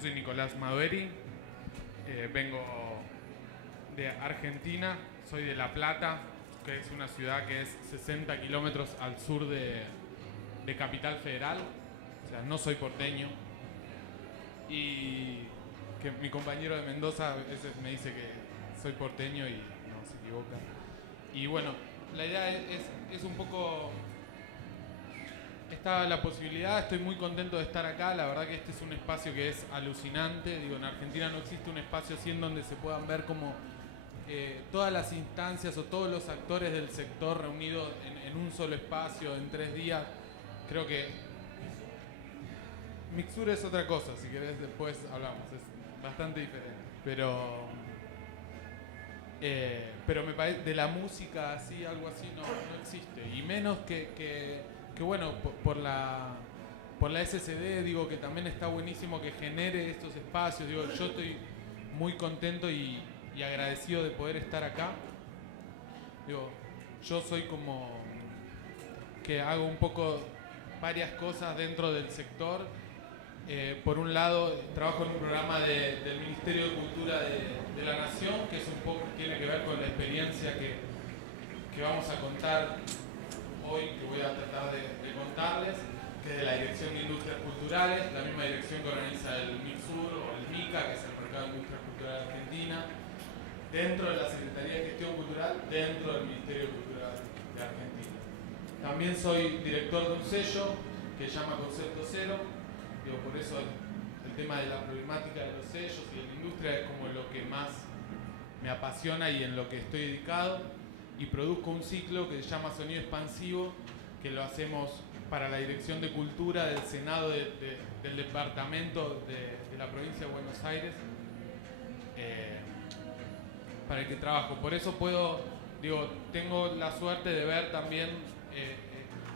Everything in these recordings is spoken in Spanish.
soy Nicolás Madueri, vengo de Argentina, soy de La Plata, que es una ciudad que es 60 kilómetros al sur de Capital Federal, o sea, no soy porteño. Y que mi compañero de Mendoza a veces me dice que soy porteño y no, se equivoca. Y bueno, la idea es un poco... Está la posibilidad, estoy muy contento de estar acá, la verdad que este es un espacio que es alucinante, digo, en Argentina no existe un espacio así en donde se puedan ver como todas las instancias o todos los actores del sector reunidos en un solo espacio, en 3 días. Creo que Mixur es otra cosa, si querés después hablamos, es bastante diferente, pero me parece, de la música así, algo así, no existe, y menos que bueno, por la SCD, digo, que también está buenísimo que genere estos espacios, digo, yo estoy muy contento y agradecido de poder estar acá. Digo, yo soy como que hago un poco varias cosas dentro del sector. Por un lado, trabajo en un programa del Ministerio de Cultura de la Nación, que es un poco, tiene que ver con la experiencia que vamos a contar hoy, que voy a tratar de contarles, que es de la Dirección de Industrias Culturales, la misma dirección que organiza el MIXUR o el MICA, que es el Mercado de Industrias Culturales de Argentina, dentro de la Secretaría de Gestión Cultural, dentro del Ministerio de Cultura de Argentina. También soy director de un sello que se llama Concepto Cero. Digo, por eso el tema de la problemática de los sellos y de la industria es como lo que más me apasiona y en lo que estoy dedicado. Y produzco un ciclo que se llama Sonido Expansivo, que lo hacemos para la Dirección de Cultura del Senado del Departamento de la Provincia de Buenos Aires, para el que trabajo. Por eso tengo la suerte de ver también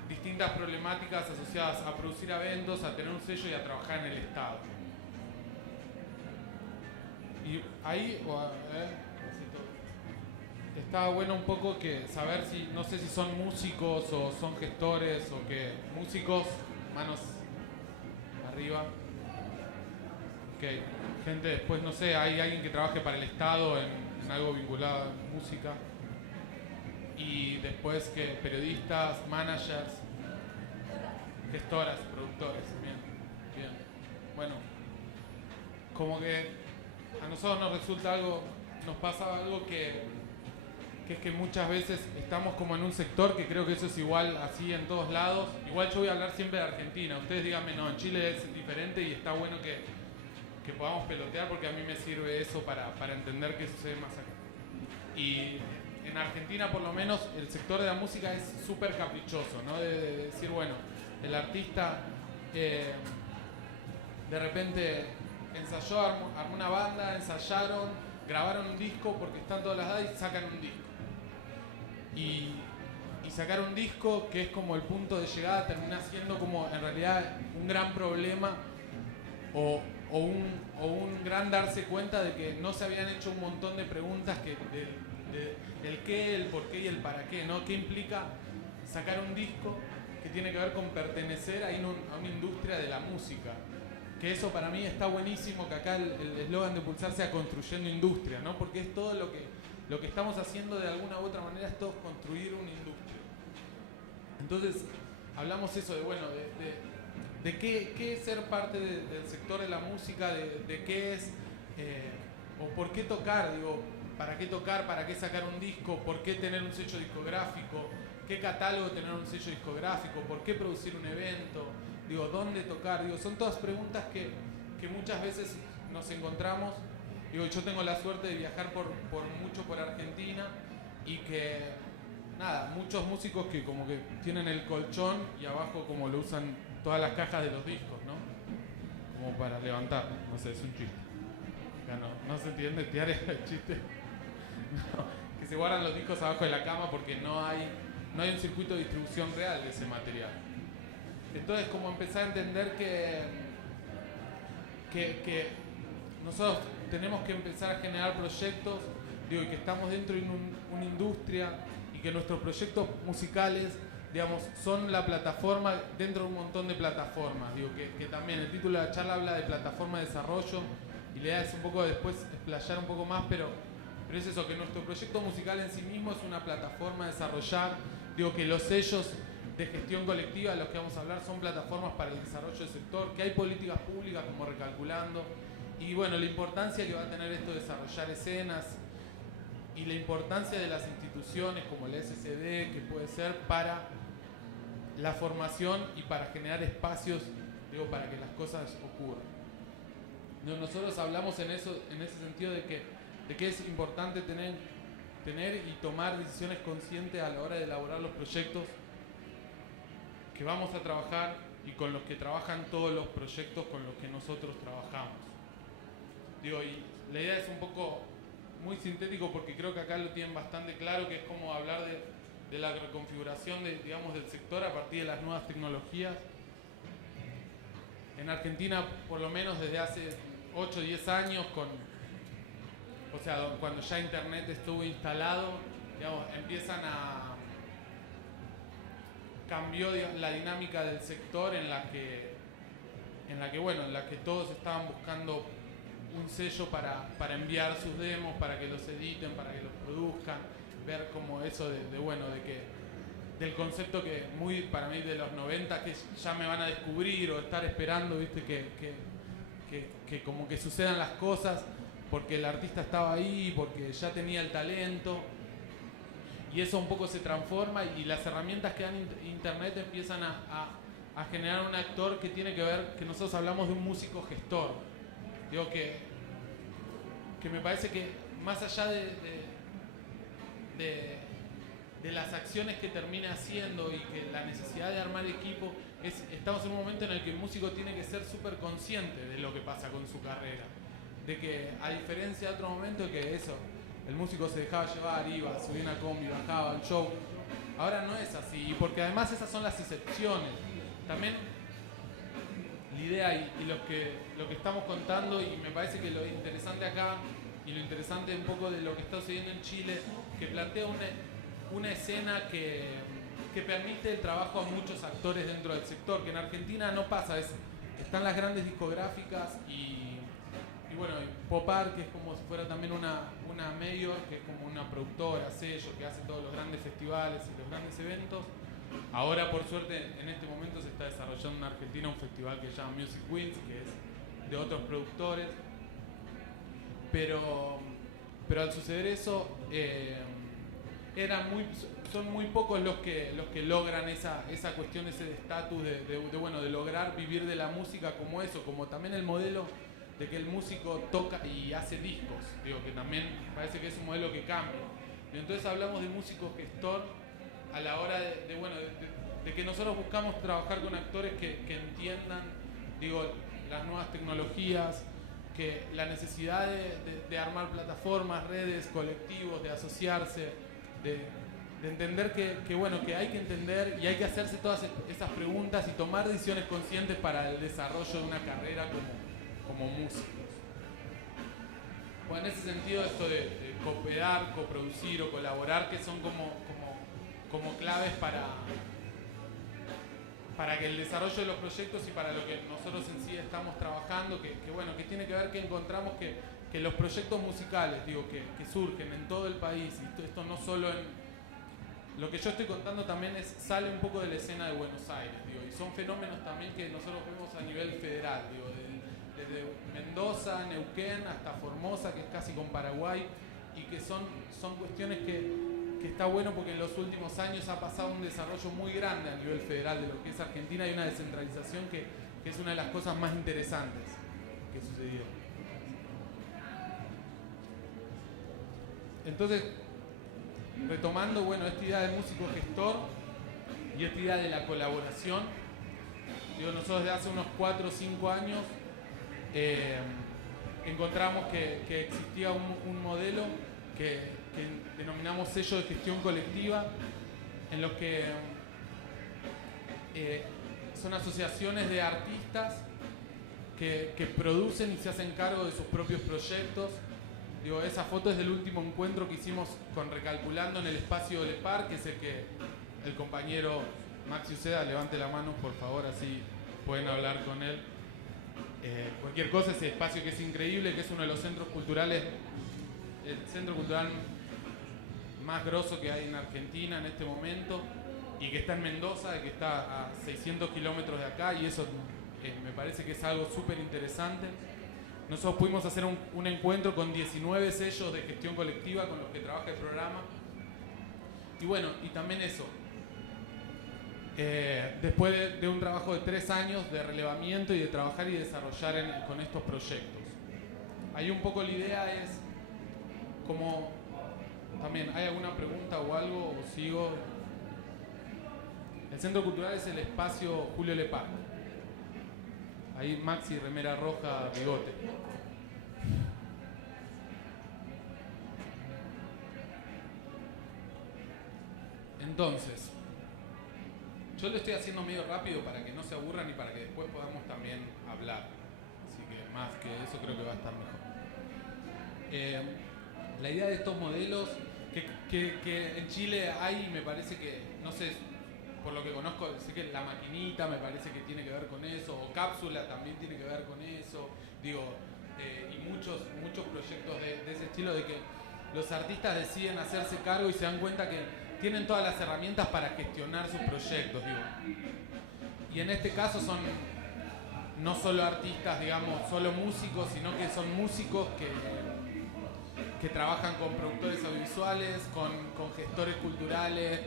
distintas problemáticas asociadas a producir eventos, a tener un sello y a trabajar en el Estado. Y ahí estaba bueno un poco que saber si, no sé si son músicos o son gestores o que músicos, manos arriba. Ok, gente, después no sé, hay alguien que trabaje para el Estado en algo vinculado a música. Y después que periodistas, managers, gestoras, productores, bien. Bueno, como que a nosotros nos pasa algo que es que muchas veces estamos como en un sector que creo que eso es igual así en todos lados. Igual yo voy a hablar siempre de Argentina, ustedes díganme, no, en Chile es diferente y está bueno que podamos pelotear porque a mí me sirve eso para entender qué sucede más acá. Y en Argentina por lo menos el sector de la música es súper caprichoso, ¿no? De decir, bueno, el artista de repente ensayó, armó una banda, ensayaron, grabaron un disco porque están todas las dadas y sacan un disco. Y sacar un disco que es como el punto de llegada termina siendo como en realidad un gran problema o un gran darse cuenta de que no se habían hecho un montón de preguntas del qué, el por qué y el para qué, ¿no? ¿Qué implica sacar un disco que tiene que ver con pertenecer a una industria de la música? Que eso para mí está buenísimo, que acá el eslogan de Pulsar sea construyendo industria, ¿no? Porque es todo lo que estamos haciendo de alguna u otra manera, es todo construir una industria. Entonces, hablamos eso de, bueno, de qué es ser parte del sector de la música, de qué es, o por qué tocar, digo, para qué tocar, para qué sacar un disco, por qué tener un sello discográfico, qué catálogo tener un sello discográfico, por qué producir un evento, digo, dónde tocar, digo, son todas preguntas que muchas veces nos encontramos. Digo, yo tengo la suerte de viajar mucho por Argentina y que, nada, muchos músicos que como que tienen el colchón y abajo como lo usan todas las cajas de los discos, ¿no? Como para levantar, no sé, es un chiste. No se entiende, tirar el chiste. No, que se guardan los discos abajo de la cama porque no hay un circuito de distribución real de ese material. Entonces, como empezar a entender que nosotros tenemos que empezar a generar proyectos, digo, y que estamos dentro de una industria y que nuestros proyectos musicales digamos, son la plataforma dentro de un montón de plataformas. Digo, que también el título de la charla habla de plataforma de desarrollo y la idea es un poco después explayar un poco más, pero es eso, que nuestro proyecto musical en sí mismo es una plataforma de desarrollar. Digo, que los sellos de gestión colectiva de los que vamos a hablar son plataformas para el desarrollo del sector, que hay políticas públicas como Recalculando, y bueno, la importancia que va a tener esto de desarrollar escenas y la importancia de las instituciones como la SCD, que puede ser para la formación y para generar espacios, digo, para que las cosas ocurran. Nosotros hablamos en ese sentido de que es importante tener y tomar decisiones conscientes a la hora de elaborar los proyectos que vamos a trabajar y con los que trabajan todos los proyectos con los que nosotros trabajamos. Digo, y la idea es un poco muy sintético porque creo que acá lo tienen bastante claro, que es como hablar de la reconfiguración digamos, del sector a partir de las nuevas tecnologías. En Argentina, por lo menos desde hace 8 o 10 años, cuando ya Internet estuvo instalado, digamos, cambió la dinámica del sector en la que todos estaban buscando un sello para enviar sus demos, para que los editen, para que los produzcan, ver como eso del concepto que muy para mí de los 90, que ya me van a descubrir o estar esperando, viste, que como que sucedan las cosas porque el artista estaba ahí, porque ya tenía el talento, y eso un poco se transforma y las herramientas que dan Internet empiezan a generar un actor que tiene que ver, que nosotros hablamos de un músico gestor. Digo que me parece que más allá de las acciones que termine haciendo y que la necesidad de armar equipo, estamos en un momento en el que el músico tiene que ser súper consciente de lo que pasa con su carrera. De que, a diferencia de otro momento, que el músico se dejaba llevar, iba, subía una combi, bajaba al show. Ahora no es así, y porque además esas son las excepciones. También la idea y lo que estamos contando, y me parece que lo interesante acá, y lo interesante un poco de lo que está sucediendo en Chile, que plantea una escena que permite el trabajo a muchos actores dentro del sector, que en Argentina no pasa. Están las grandes discográficas y bueno, Popar, que es como si fuera también una mayor, que es como una productora, sello, que hace todos los grandes festivales y los grandes eventos. Ahora, por suerte, en este momento se está desarrollando en Argentina un festival que se llama Music Wins, que es de otros productores. Pero al suceder eso, son muy pocos los que logran esa cuestión, ese estatus de lograr vivir de la música como eso, como también el modelo de que el músico toca y hace discos, digo, que también parece que es un modelo que cambia. Y entonces hablamos de músico gestor a la hora de que nosotros buscamos trabajar con actores que entiendan, digo, las nuevas tecnologías, que la necesidad de armar plataformas, redes, colectivos, de asociarse, de entender que hay que entender y hay que hacerse todas esas preguntas y tomar decisiones conscientes para el desarrollo de una carrera como músicos. Bueno, en ese sentido, esto de cooperar, coproducir o colaborar, que son como claves para que el desarrollo de los proyectos y para lo que nosotros en sí estamos trabajando, que tiene que ver que encontramos que los proyectos musicales, digo, que surgen en todo el país, y esto no solo en... Lo que yo estoy contando también sale un poco de la escena de Buenos Aires, digo, y son fenómenos también que nosotros vemos a nivel federal, digo, desde Mendoza, Neuquén, hasta Formosa, que es casi con Paraguay, y que son cuestiones que está bueno porque en los últimos años ha pasado un desarrollo muy grande a nivel federal de lo que es Argentina y una descentralización que es una de las cosas más interesantes que sucedió. Entonces, retomando, esta idea del músico gestor y esta idea de la colaboración, digo, nosotros desde hace unos 4 o 5 años encontramos que existía un modelo que denominamos sello de gestión colectiva, en los que son asociaciones de artistas que producen y se hacen cargo de sus propios proyectos. Digo, esa foto es del último encuentro que hicimos con Recalculando en el espacio Lepar, que es el que el compañero Maxi Uceda, levante la mano, por favor, así pueden hablar con él. Cualquier cosa, ese espacio que es increíble, que es uno de los centros culturales, el centro cultural más grosso que hay en Argentina en este momento, y que está en Mendoza, que está a 600 kilómetros de acá, y eso me parece que es algo súper interesante. Nosotros pudimos hacer un encuentro con 19 sellos de gestión colectiva con los que trabaja el programa. Y bueno, y también eso. Después de un trabajo de 3 años de relevamiento y de trabajar y desarrollar con estos proyectos. Ahí un poco la idea es como... También, ¿hay alguna pregunta o algo? ¿O sigo? El Centro Cultural es el espacio Julio Lepar. Ahí Maxi, remera roja, bigote. Entonces, yo lo estoy haciendo medio rápido para que no se aburran y para que después podamos también hablar. Así que más que eso creo que va a estar mejor. La idea de estos modelos que en Chile hay, me parece que, no sé, por lo que conozco, sé que la maquinita me parece que tiene que ver con eso, o cápsula también tiene que ver con eso, digo, y muchos proyectos de ese estilo, de que los artistas deciden hacerse cargo y se dan cuenta que tienen todas las herramientas para gestionar sus proyectos, digo. Y en este caso son no solo artistas, digamos, solo músicos, sino que son músicos que trabajan con productores audiovisuales, con gestores culturales,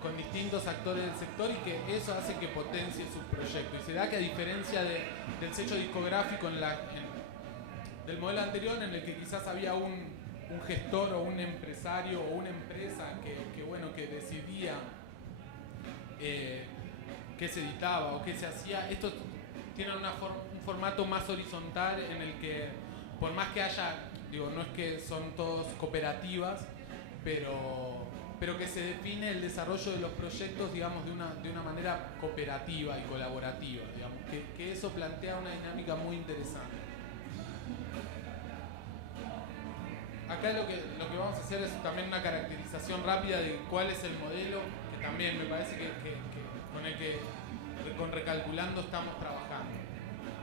con distintos actores del sector, y que eso hace que potencie sus proyectos. Y se da que a diferencia del sello discográfico del modelo anterior, en el que quizás había un gestor o un empresario o una empresa que decidía qué se editaba o qué se hacía, estos tienen un formato más horizontal en el que, por más que haya, digo, no es que son todos cooperativas, pero que se define el desarrollo de los proyectos, digamos, de una manera cooperativa y colaborativa, digamos, que eso plantea una dinámica muy interesante. Acá lo que vamos a hacer es también una caracterización rápida de cuál es el modelo, que también me parece que con el que con Recalculando estamos trabajando.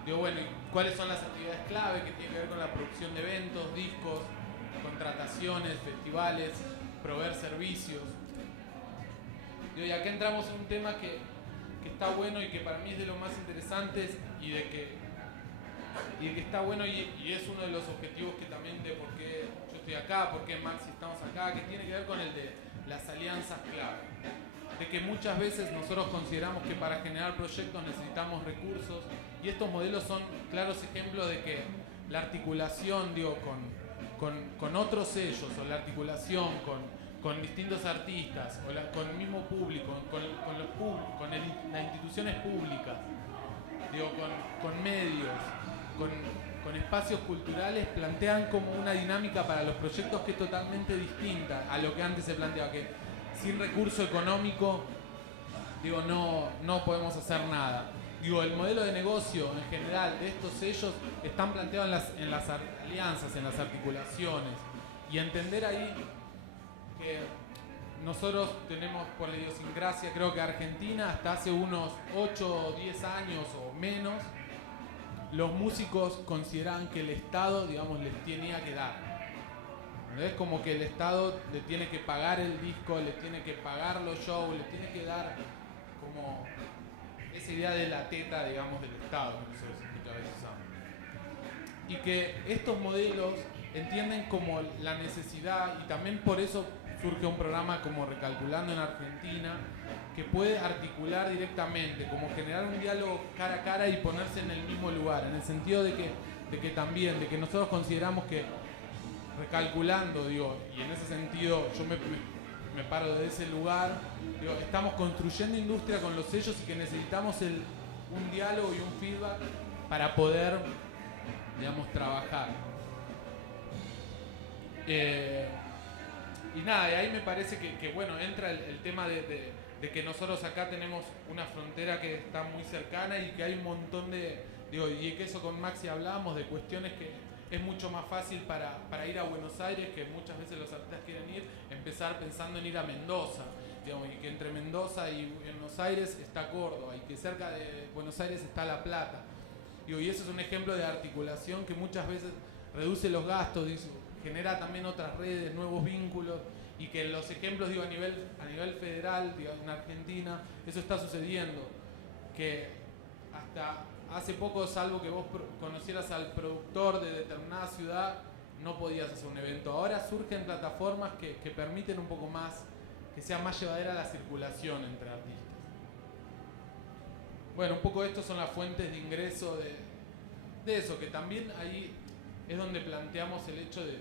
Digo, bueno, ¿cuáles son las actividades clave que tienen que ver con la producción de eventos, discos, contrataciones, festivales, proveer servicios? Digo, y acá entramos en un tema que está bueno y que para mí es de los más interesantes y de que está bueno y es uno de los objetivos que también de por qué yo estoy acá, por qué Maxi estamos acá, que tiene que ver con el de las alianzas clave. De que muchas veces nosotros consideramos que para generar proyectos necesitamos recursos, y estos modelos son claros ejemplos de que la articulación, digo, con otros sellos, o la articulación con distintos artistas, o con el mismo público, con las instituciones públicas, digo, con medios, con espacios culturales, plantean como una dinámica para los proyectos que es totalmente distinta a lo que antes se planteaba, que sin recurso económico, digo, no podemos hacer nada. Digo, el modelo de negocio en general de estos sellos están planteados en las alianzas, en las articulaciones, y entender ahí que nosotros tenemos, por la idiosincrasia, creo que Argentina hasta hace unos 8 o 10 años o menos, los músicos consideraban que el Estado, digamos, les tenía que dar. Es como que el Estado le tiene que pagar el disco, le tiene que pagar los shows, le tiene que dar como esa idea de la teta, digamos, del Estado, que nosotros a veces usamos. Y que estos modelos entienden como la necesidad, y también por eso surge un programa como Recalculando en Argentina, que puede articular directamente, como generar un diálogo cara a cara y ponerse en el mismo lugar, en el sentido de que también, de que nosotros consideramos que Recalculando, digo, y en ese sentido yo me paro de ese lugar, digo, estamos construyendo industria con los sellos y que necesitamos un diálogo y un feedback para poder, digamos, trabajar. Y nada, y ahí me parece que bueno, entra el tema de que nosotros acá tenemos una frontera que está muy cercana y que hay un montón digo, y que eso con Maxi hablábamos de cuestiones que es mucho más fácil para ir a Buenos Aires, que muchas veces los artistas quieren ir, empezar pensando en ir a Mendoza. digamos, y que entre Mendoza y Buenos Aires está Córdoba, y que cerca de Buenos Aires está La Plata. Digo, y eso es un ejemplo de articulación que muchas veces reduce los gastos, genera también otras redes, nuevos vínculos, y que los ejemplos, digo, a nivel federal, digo, en Argentina, eso está sucediendo, que hasta hace poco, salvo que vos conocieras al productor de determinada ciudad, no podías hacer un evento. Ahora surgen plataformas que permiten un poco más, que sea más llevadera la circulación entre artistas. Bueno, un poco estos son las fuentes de ingreso de eso, que también ahí es donde planteamos el hecho de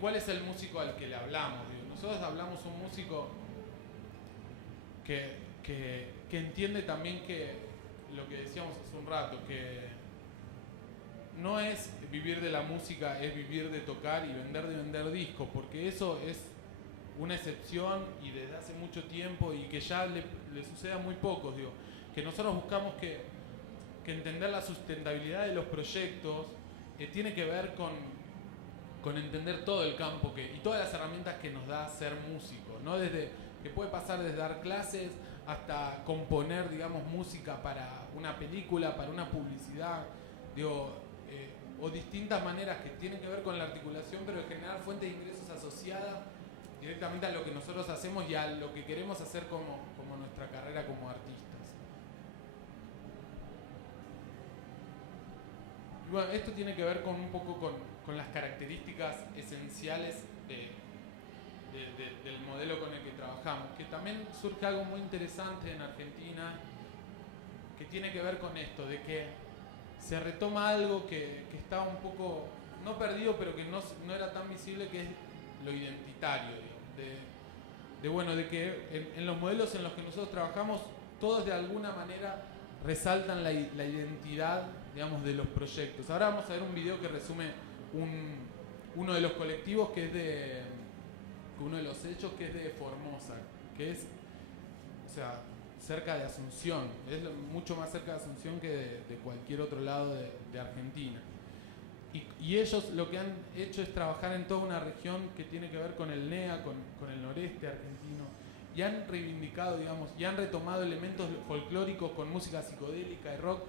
cuál es el músico al que le hablamos. Digo, nosotros hablamos un músico que entiende también que lo que decíamos hace un rato, que no es vivir de la música, es vivir de tocar y vender discos, porque eso es una excepción y desde hace mucho tiempo, y que ya le sucede a muy pocos. Digo, que nosotros buscamos que entender la sustentabilidad de los proyectos tiene que ver con entender todo el campo y todas las herramientas que nos da ser músico, ¿no? Que puede pasar desde dar clases hasta componer, digamos, música para una película, para una publicidad, digo, o distintas maneras que tienen que ver con la articulación, pero de generar fuentes de ingresos asociadas directamente a lo que nosotros hacemos y a lo que queremos hacer como nuestra carrera como artistas. Y bueno, esto tiene que ver un poco con las características esenciales del modelo con el que trabajamos, que también surge algo muy interesante en Argentina, que tiene que ver con esto, de que se retoma algo que estaba un poco, no perdido, pero que no era tan visible, que es lo identitario, de que en los modelos en los que nosotros trabajamos, todos de alguna manera resaltan la identidad, digamos, de los proyectos. Ahora vamos a ver un video que resume uno de los colectivos, que es uno de los hechos, que es de Formosa, que es, o sea, cerca de Asunción, es mucho más cerca de Asunción que de cualquier otro lado de Argentina. Y ellos lo que han hecho es trabajar en toda una región que tiene que ver con el NEA, con el noreste argentino, y han reivindicado, digamos, y han retomado elementos folclóricos con música psicodélica y rock,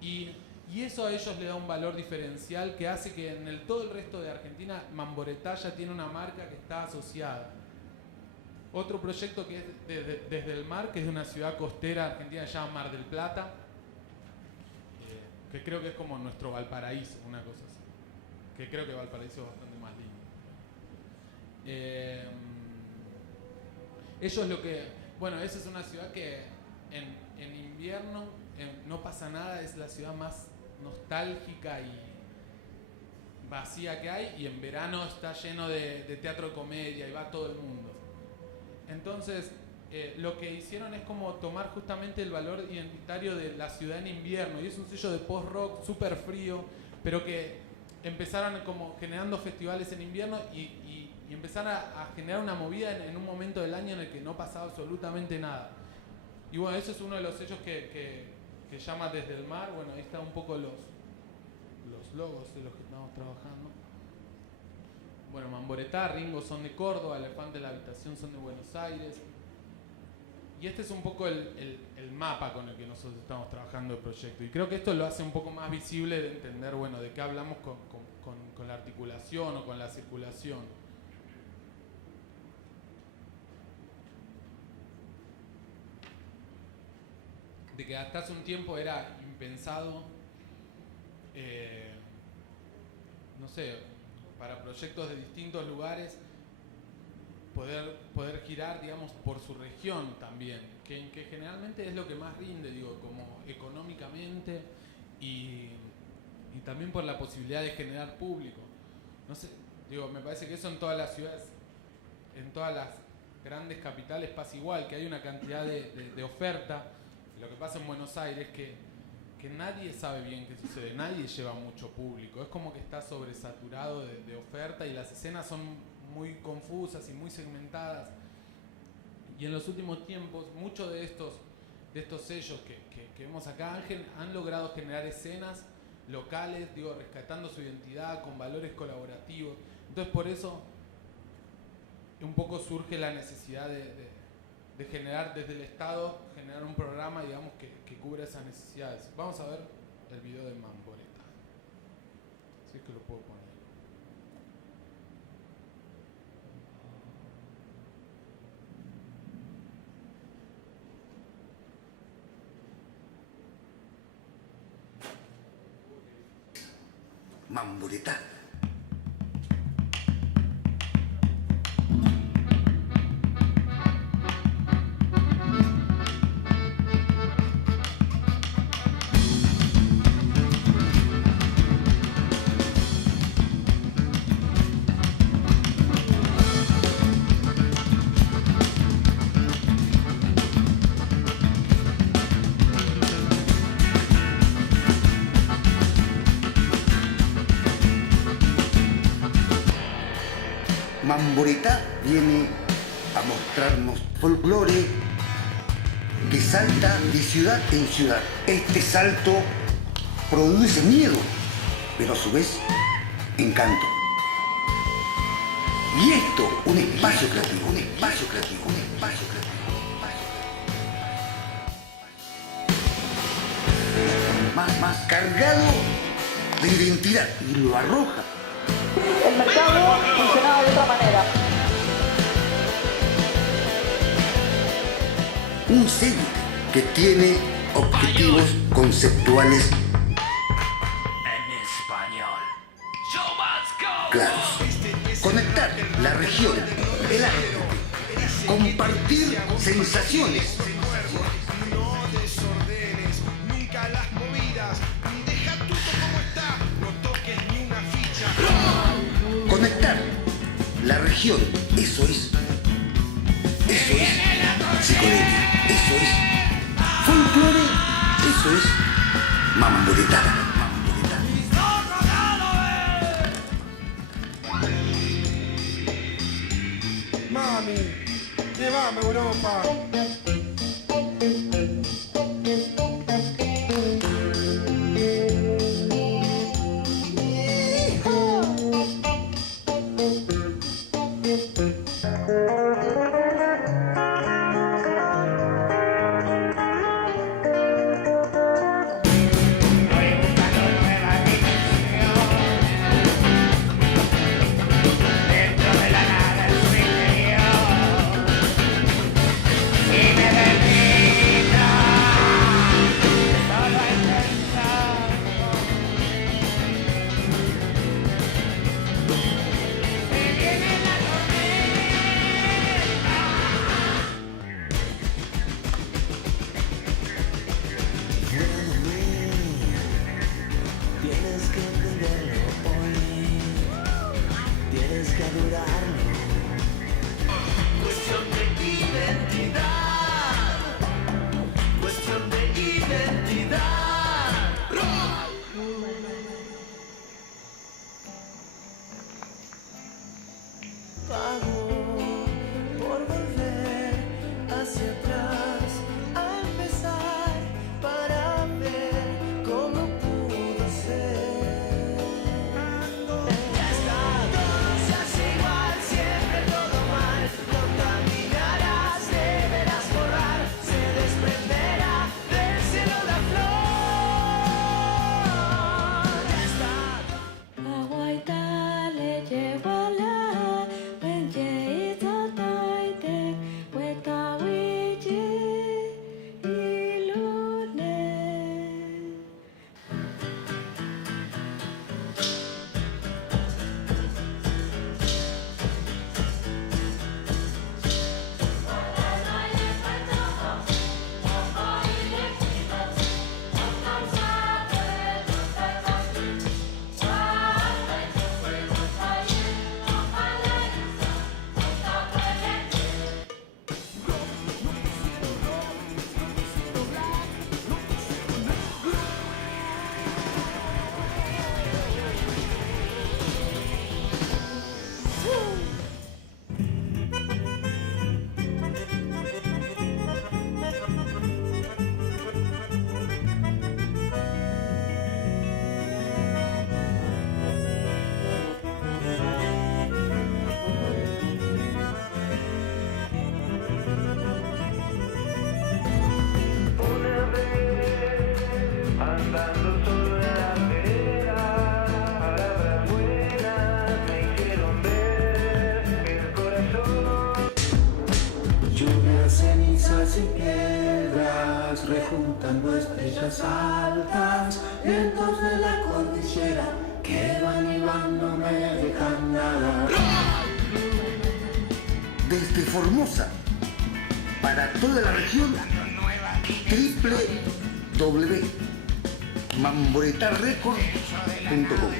y eso a ellos le da un valor diferencial que hace que en todo el resto de Argentina Mamboretá ya tiene una marca que está asociada. Otro proyecto que es Desde el Mar, que es de una ciudad costera argentina, se llama Mar del Plata, que creo que es como nuestro Valparaíso, una cosa así. Que creo que Valparaíso es bastante más lindo. Ellos esa es una ciudad que en invierno no pasa nada, es la ciudad más nostálgica y vacía que hay, y en verano está lleno de teatro de comedia y va todo el mundo. Entonces, lo que hicieron es como tomar justamente el valor identitario de la ciudad en invierno, y es un sello de post-rock súper frío, pero que empezaron como generando festivales en invierno y empezaron a generar una movida en un momento del año en el que no pasaba absolutamente nada. Y bueno, eso es uno de los sellos que llama Desde el Mar. Bueno, ahí están un poco los logos de los que estamos trabajando. Bueno, Mamboretá, Ringo son de Córdoba, Elefante de la Habitación son de Buenos Aires. Y este es un poco el mapa con el que nosotros estamos trabajando el proyecto. Y creo que esto lo hace un poco más visible de entender, bueno, de qué hablamos con la articulación o con la circulación. De que hasta hace un tiempo era impensado, no sé, para proyectos de distintos lugares, poder girar, digamos, por su región también, que generalmente es lo que más rinde, digo, como económicamente y también por la posibilidad de generar público. No sé, digo, me parece que eso en todas las ciudades, en todas las grandes capitales pasa igual, que hay una cantidad de oferta. Lo que pasa en Buenos Aires es que nadie sabe bien qué sucede, nadie lleva mucho público, es como que está sobresaturado de oferta y las escenas son muy confusas y muy segmentadas. Y en los últimos tiempos, muchos de estos sellos que vemos acá han logrado generar escenas locales, digo, rescatando su identidad con valores colaborativos. Entonces, por eso un poco surge la necesidad de generar desde el Estado, generar un programa, digamos, que cubra esas necesidades. Vamos a ver el video de Mamboreta, si es que lo puedo poner. Mamboreta. Mamboreta viene a mostrarnos folclore que salta de ciudad en ciudad. Este salto produce miedo, pero a su vez encanto. Y esto, un espacio creativo, un espacio creativo, un espacio creativo. Más cargado de identidad y lo arroja. El mercado funcionaba de otra manera. Un sello que tiene objetivos conceptuales En español. Show must go. claros. Conectar la región, el arte, compartir sensaciones. No desordenes nunca las movidas. Deja todo como está, no toques ni una ficha. Conectar la región, eso es psicodelia, eso es folclore, eso es mamboreta. Mami, llévame a Europa. Dentro de la nada en su interior. Y me permita solo el pensar. Se viene la Tienes que entenderlo hoy, tienes que adorarlo. Cuestión de identidad, cuestión de identidad. Pago por volver hacia atrás, a empezar para ver cómo pudo ser. Ya está, todo se hace igual, siempre todo mal, contaminado. juntando estrellas altas, vientos de la cordillera que van y van, no me dejan nada. Desde Formosa para toda la región, www.mamboretarecord.com.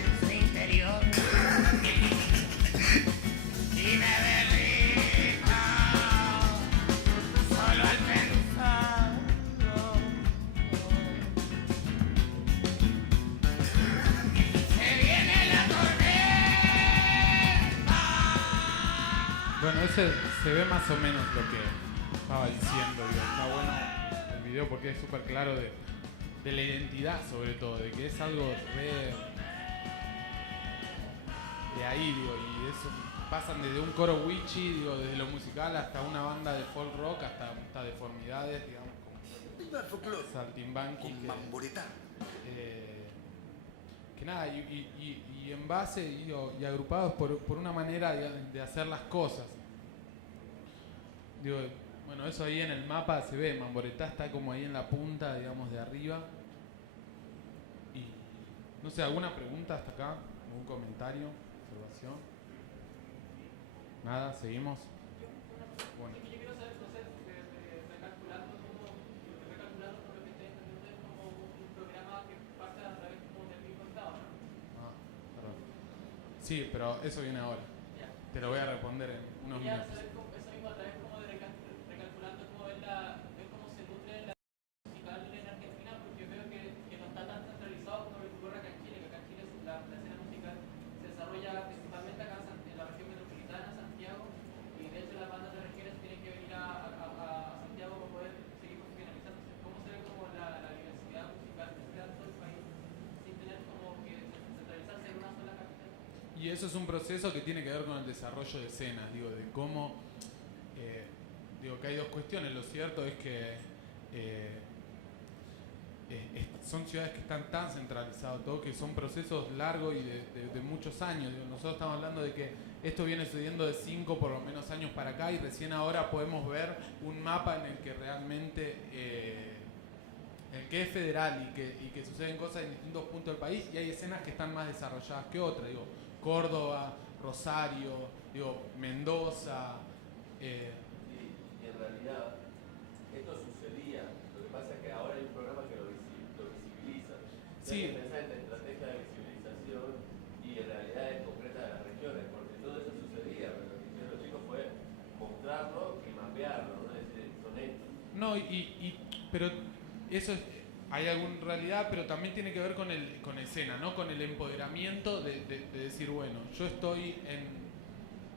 Bueno, ese se ve más o menos lo que estaba diciendo, digo, está bueno el video porque es súper claro de la identidad sobre todo, de que es algo de ahí, digo, y eso pasan desde un coro witchy, digo, desde lo musical hasta una banda de folk rock, hasta deformidades, digamos, como Saltimbanqui, que nada, y en base y agrupados por una manera de hacer las cosas. Digo, bueno, eso ahí en el mapa se ve, Mamboretá está como ahí en la punta, digamos, de arriba. Y no sé, ¿alguna pregunta hasta acá? ¿Algún comentario? ¿Observación? Nada, seguimos. Bueno. Yo quiero saber, no sé, recalculando por lo que estoy entendiendo, es como un programa que pasa a través como del mismo estado, ¿no? Ah, perdón. Sí, pero eso viene ahora. Ya. Te lo voy a responder en unos Quería minutos. saber eso mismo a través como de recalculando cómo es cómo se nutre la musical en Argentina, porque veo que no está tan centralizado como lo que ocurre acá en Chile, que acá en Chile la escena musical se desarrolla principalmente acá en la región metropolitana, Santiago, y de hecho las bandas de regiones tienen que venir a Santiago para poder seguir profesionalizándose. ¿Cómo se ve como la diversidad musical que se da en todo el país sin tener como que centralizarse en una sola capital? Y eso es un proceso que tiene que ver con el desarrollo de escenas, digo, de cómo, digo que hay dos cuestiones. Lo cierto es que son ciudades que están tan centralizadas, todo, que son procesos largos y de muchos años. Digo, nosotros estamos hablando de que esto viene sucediendo de 5 por lo menos años para acá y recién ahora podemos ver un mapa en el que realmente el que es federal y que suceden cosas en distintos puntos del país, y hay escenas que están más desarrolladas que otras. Digo, Córdoba, Rosario, digo, Mendoza. Y en realidad esto sucedía, lo que pasa es que ahora hay un programa que lo visibiliza. Sí. Hay que pensar en la estrategia de visibilización y en realidades concretas de las regiones, porque todo eso sucedía, pero lo que hicieron los chicos fue mostrarlo y mapearlo, ¿no? Es decir, son hechos. No, pero eso es, hay alguna realidad, pero también tiene que ver con escena, ¿no? Con el empoderamiento de decir, bueno, yo estoy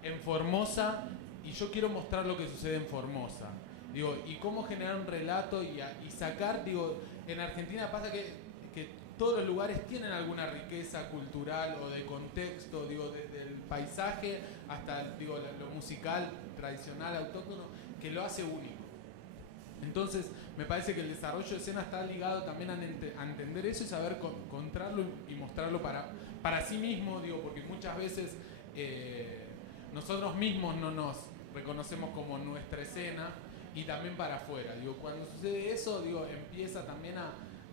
en Formosa y yo quiero mostrar lo que sucede en Formosa. Digo, y cómo generar un relato y sacar, digo, en Argentina pasa que todos los lugares tienen alguna riqueza cultural o de contexto, digo, desde el paisaje hasta, digo, lo musical tradicional, autóctono, que lo hace único. Entonces, me parece que el desarrollo de escena está ligado también a entender eso y saber encontrarlo y mostrarlo para sí mismo, digo, porque muchas veces nosotros mismos no nos reconocemos como nuestra escena y también para afuera. Digo, cuando sucede eso, digo, empieza también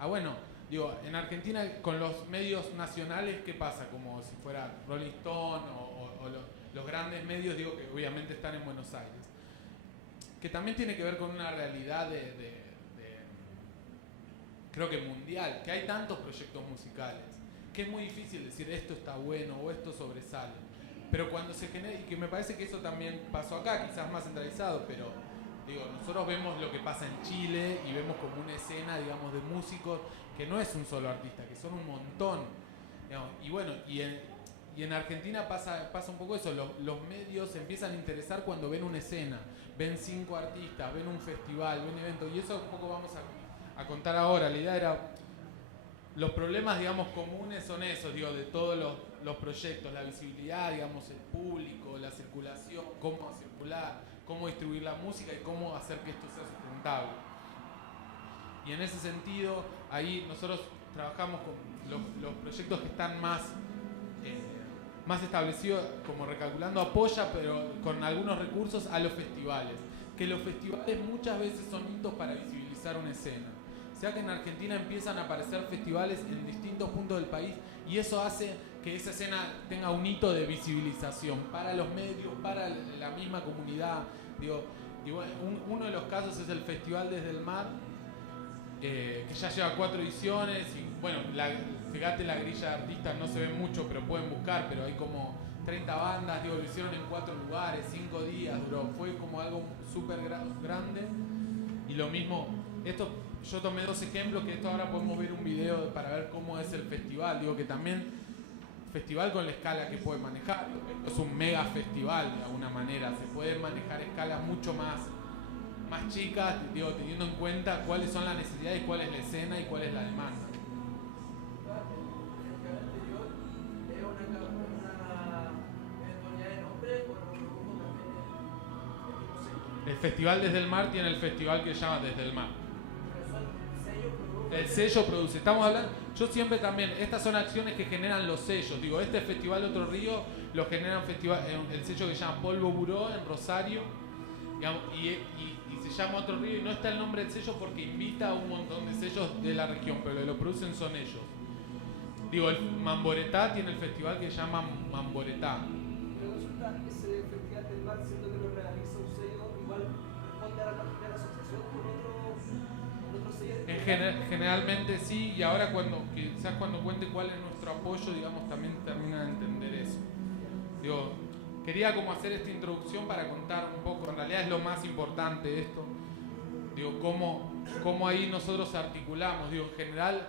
bueno, digo, en Argentina con los medios nacionales, ¿qué pasa? Como si fuera Rolling Stone o los grandes medios, digo, que obviamente están en Buenos Aires. Que también tiene que ver con una realidad creo que mundial, que hay tantos proyectos musicales, que es muy difícil decir esto está bueno o esto sobresale. Pero cuando se genera, y que me parece que eso también pasó acá, quizás más centralizado, pero digo, nosotros vemos lo que pasa en Chile y vemos como una escena, digamos, de músicos que no es un solo artista, que son un montón. Digamos, y bueno, y en Argentina pasa un poco eso, los medios se empiezan a interesar cuando ven una escena, ven 5 artistas, ven un festival, ven un evento, y eso un poco vamos a contar ahora. La idea era, los problemas, digamos, comunes son esos, digo, de todos los proyectos, la visibilidad, digamos, el público, la circulación, cómo circular, cómo distribuir la música y cómo hacer que esto sea sustentable. Y en ese sentido, ahí nosotros trabajamos con los proyectos que están más establecidos, como Recalculando apoya, pero con algunos recursos a los festivales. Que los festivales muchas veces son hitos para visibilizar una escena. sea que en Argentina empiezan a aparecer festivales en distintos puntos del país y eso hace que esa escena tenga un hito de visibilización para los medios, para la misma comunidad. Digo, y bueno, uno de los casos es el Festival Desde el Mar, que ya lleva 4 ediciones y bueno, fíjate, la grilla de artistas no se ve mucho, pero pueden buscar, pero hay como 30 bandas, digo, lo hicieron en 4 lugares, 5 días duró, fue como algo súper grande. Y lo mismo, esto yo tomé 2 ejemplos, que esto ahora podemos ver un video para ver cómo es el festival, digo que también festival con la escala que puede manejar, digo, esto es un mega festival de alguna manera, se pueden manejar escalas mucho más chicas, digo, teniendo en cuenta cuáles son las necesidades, cuál es la escena y cuál es la demanda. El Festival Desde el Mar tiene el festival que se llama Desde el Mar. El sello produce. Estamos hablando, yo siempre también, estas son acciones que generan los sellos. Digo, este Festival Otro Río lo genera el sello que se llama Polvo Buró en Rosario. Digamos, y se llama Otro Río y no está el nombre del sello porque invita a un montón de sellos de la región, pero lo producen son ellos. Digo, el Mamboretá tiene el festival que se llama Mamboretá. Pero consulta, ese Festival del Mar, siendo que lo realiza un sello, igual responde a la asociación con otro sello. Generalmente sí, y ahora quizás cuando cuente cuál es nuestro apoyo, digamos, también termina de entender eso. Digo, quería como hacer esta introducción para contar un poco, en realidad es lo más importante esto, digo, cómo ahí nosotros articulamos, digo, en general,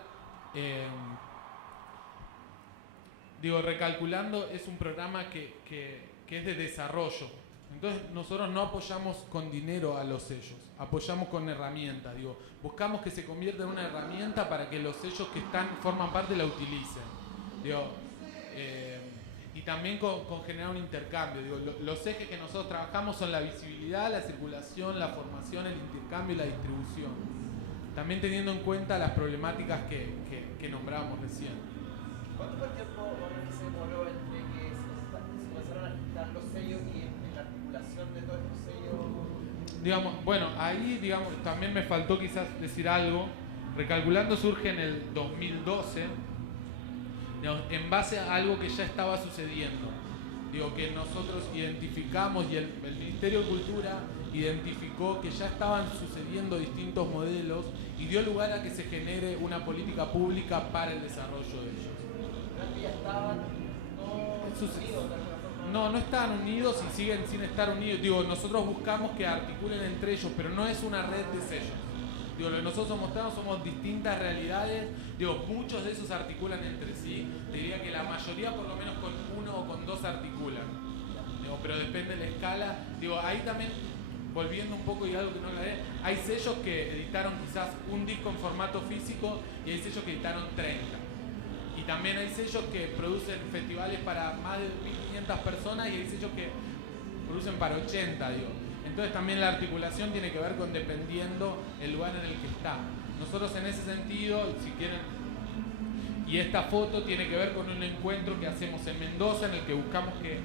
digo, Recalculando es un programa que es de desarrollo, entonces nosotros no apoyamos con dinero a los sellos, apoyamos con herramientas, digo, buscamos que se convierta en una herramienta para que los sellos que forman parte la utilicen, digo, y también con generar un intercambio. Digo, los ejes que nosotros trabajamos son la visibilidad, la circulación, la formación, el intercambio y la distribución. También teniendo en cuenta las problemáticas que nombrábamos recién. ¿Cuánto fue el tiempo que se demoró entre que se comenzaron a quitar los sellos y en la articulación de todos estos sellos? Digamos, bueno, ahí digamos, también me faltó quizás decir algo. Recalculando surge en el 2012. Digamos, en base a algo que ya estaba sucediendo, digo, que nosotros identificamos y el Ministerio de Cultura identificó que ya estaban sucediendo distintos modelos y dio lugar a que se genere una política pública para el desarrollo de ellos. ¿Pero ya estaban unidos de alguna forma? No estaban unidos y siguen sin estar unidos. Digo, nosotros buscamos que articulen entre ellos, pero no es una red de sellos. Digo, lo que nosotros mostramos somos distintas realidades, digo, muchos de esos articulan entre sí, te diría que la mayoría por lo menos con 1 o con 2 articulan, digo, pero depende de la escala, digo, ahí también, volviendo un poco y algo que no le haré, hay sellos que editaron quizás un disco en formato físico y hay sellos que editaron 30, y también hay sellos que producen festivales para más de 1.500 personas y hay sellos que producen para 80, digo. Entonces también la articulación tiene que ver con dependiendo el lugar en el que está. Nosotros en ese sentido, si quieren, y esta foto tiene que ver con un encuentro que hacemos en Mendoza, en el que buscamos que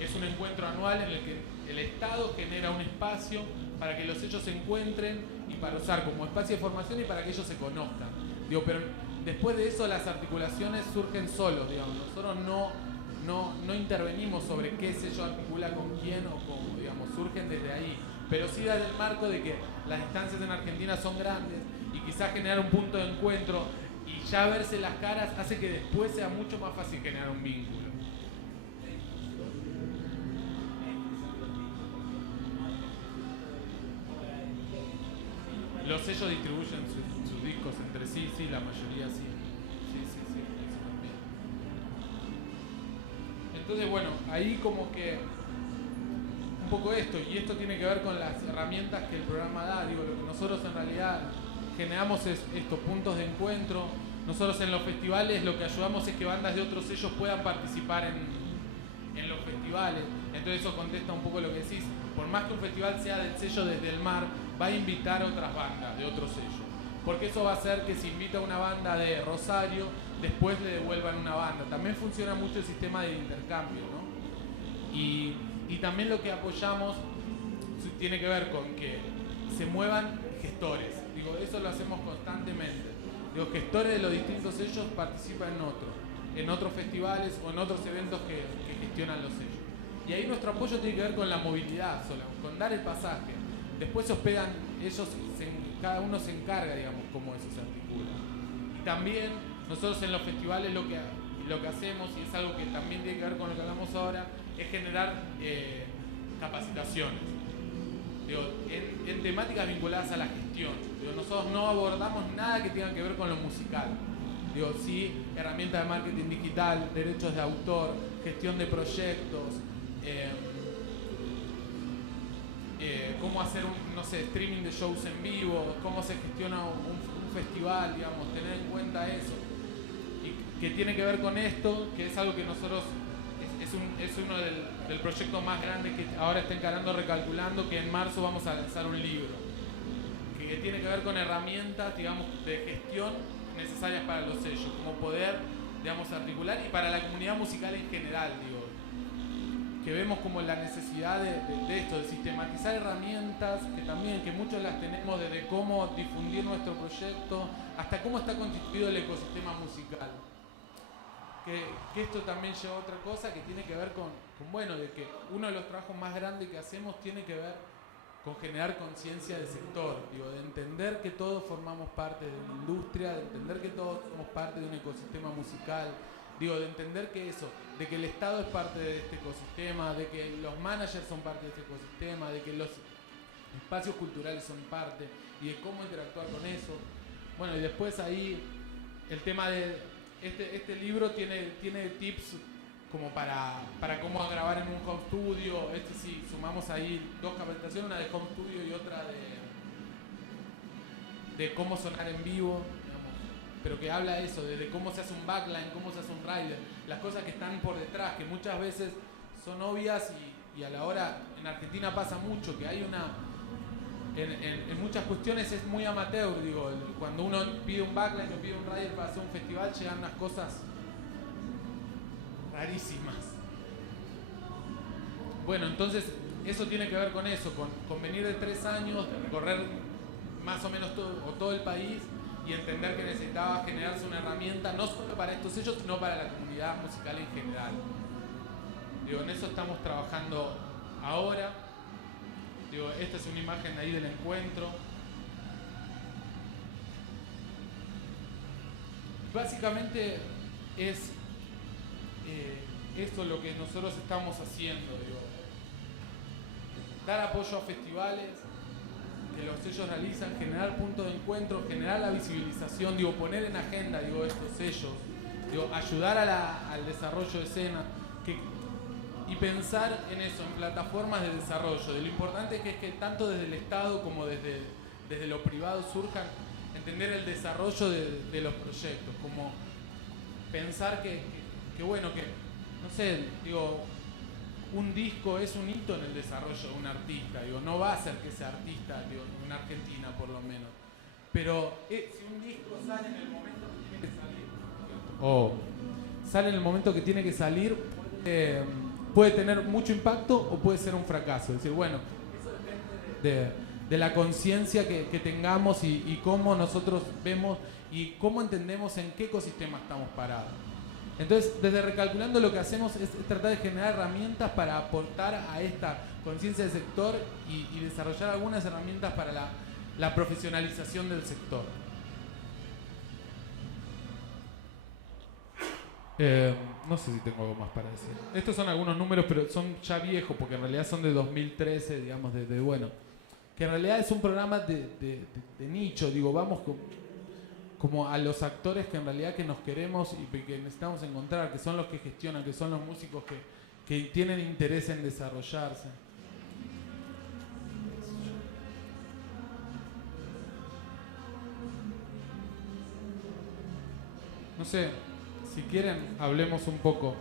es un encuentro anual en el que el Estado genera un espacio para que los sellos se encuentren y para usar como espacio de formación y para que ellos se conozcan. Digo, pero después de eso las articulaciones surgen solos, digamos. Nosotros no intervenimos sobre qué sello articula con quién o cómo, digamos, surgen desde ahí. Pero sí desde el marco de que las distancias en Argentina son grandes y quizás generar un punto de encuentro y ya verse las caras hace que después sea mucho más fácil generar un vínculo. Los sellos distribuyen sus discos entre sí, la mayoría sí. Sí, eso también. Entonces, bueno, ahí como que un poco esto, y esto tiene que ver con las herramientas que el programa da. Digo, lo que nosotros en realidad generamos es estos puntos de encuentro. Nosotros en los festivales lo que ayudamos es que bandas de otros sellos puedan participar en los festivales. Entonces eso contesta un poco lo que decís. Por más que un festival sea del sello Desde el Mar, va a invitar a otras bandas de otros sellos. Porque eso va a hacer que si invita a una banda de Rosario, después le devuelvan una banda. También funciona mucho el sistema de intercambio, ¿no? Y también lo que apoyamos tiene que ver con que se muevan gestores. Digo, eso lo hacemos constantemente. Digo, gestores de los distintos sellos participan en otros festivales o en otros eventos que gestionan los sellos. Y ahí nuestro apoyo tiene que ver con la movilidad, con dar el pasaje. Después se hospedan, cada uno se encarga, digamos, cómo eso se articula. Y también nosotros en los festivales lo que hacemos, y es algo que también tiene que ver con lo que hablamos ahora, es generar capacitaciones. Digo, en temáticas vinculadas a la gestión. Digo, nosotros no abordamos nada que tenga que ver con lo musical. Digo, sí, herramientas de marketing digital, derechos de autor, gestión de proyectos, cómo hacer streaming de shows en vivo, cómo se gestiona un festival, digamos, tener en cuenta eso. Y que tiene que ver con esto, que es algo que nosotros, es uno del proyecto más grande que ahora está encarando Recalculando, que en marzo vamos a lanzar un libro, que tiene que ver con herramientas, digamos, de gestión necesarias para los sellos, como poder, digamos, articular, y para la comunidad musical en general, digo, que vemos como la necesidad de esto, de sistematizar herramientas, que muchos las tenemos, desde cómo difundir nuestro proyecto, hasta cómo está constituido el ecosistema musical. Que esto también lleva a otra cosa que tiene que ver con de que uno de los trabajos más grandes que hacemos tiene que ver con generar conciencia del sector, digo, de entender que todos formamos parte de una industria, de entender que todos somos parte de un ecosistema musical, digo, de entender que de que el Estado es parte de este ecosistema, de que los managers son parte de este ecosistema, de que los espacios culturales son parte, y de cómo interactuar con eso. Bueno, y después ahí el tema de este libro tiene tips como para cómo grabar en un home studio. Sí, sumamos ahí 2 capacitaciones, una de home studio y otra de cómo sonar en vivo, digamos, pero que habla eso, de cómo se hace un backline, cómo se hace un rider, las cosas que están por detrás, que muchas veces son obvias y a la hora, en Argentina pasa mucho, que hay en muchas cuestiones es muy amateur, digo, cuando uno pide un backline o pide un rider para hacer un festival, llegan unas cosas rarísimas. Bueno, entonces eso tiene que ver con eso, con venir de 3 años, de recorrer más o menos todo el país y entender que necesitaba generarse una herramienta no solo para estos sellos, sino para la comunidad musical en general. Digo, en eso estamos trabajando ahora. Digo, esta es una imagen ahí del encuentro. Básicamente es esto lo que nosotros estamos haciendo, digo. Dar apoyo a festivales que los sellos realizan, generar puntos de encuentro, generar la visibilización, digo, poner en agenda, digo, estos sellos, digo, ayudar al desarrollo de escena, y pensar en eso, en plataformas de desarrollo. De lo importante que es que tanto desde el Estado como desde lo privado surjan, entender el desarrollo de los proyectos, como pensar que no sé, digo, un disco es un hito en el desarrollo de un artista, digo, no va a ser que sea artista, digo, en Argentina por lo menos, pero si un disco sale en el momento que tiene que salir, puede tener mucho impacto o puede ser un fracaso. Es decir, bueno, eso depende de la conciencia que tengamos y cómo nosotros vemos y cómo entendemos en qué ecosistema estamos parados. Entonces, desde Recalculando lo que hacemos es tratar de generar herramientas para aportar a esta conciencia del sector y desarrollar algunas herramientas para la profesionalización del sector. No sé si tengo algo más para decir. Estos son algunos números, pero son ya viejos, porque en realidad son de 2013, digamos, bueno, que en realidad es un programa de nicho, digo, vamos como a los actores que en realidad que nos queremos y que necesitamos encontrar, que son los que gestionan, que son los músicos que tienen interés en desarrollarse. No sé, si quieren, hablemos un poco.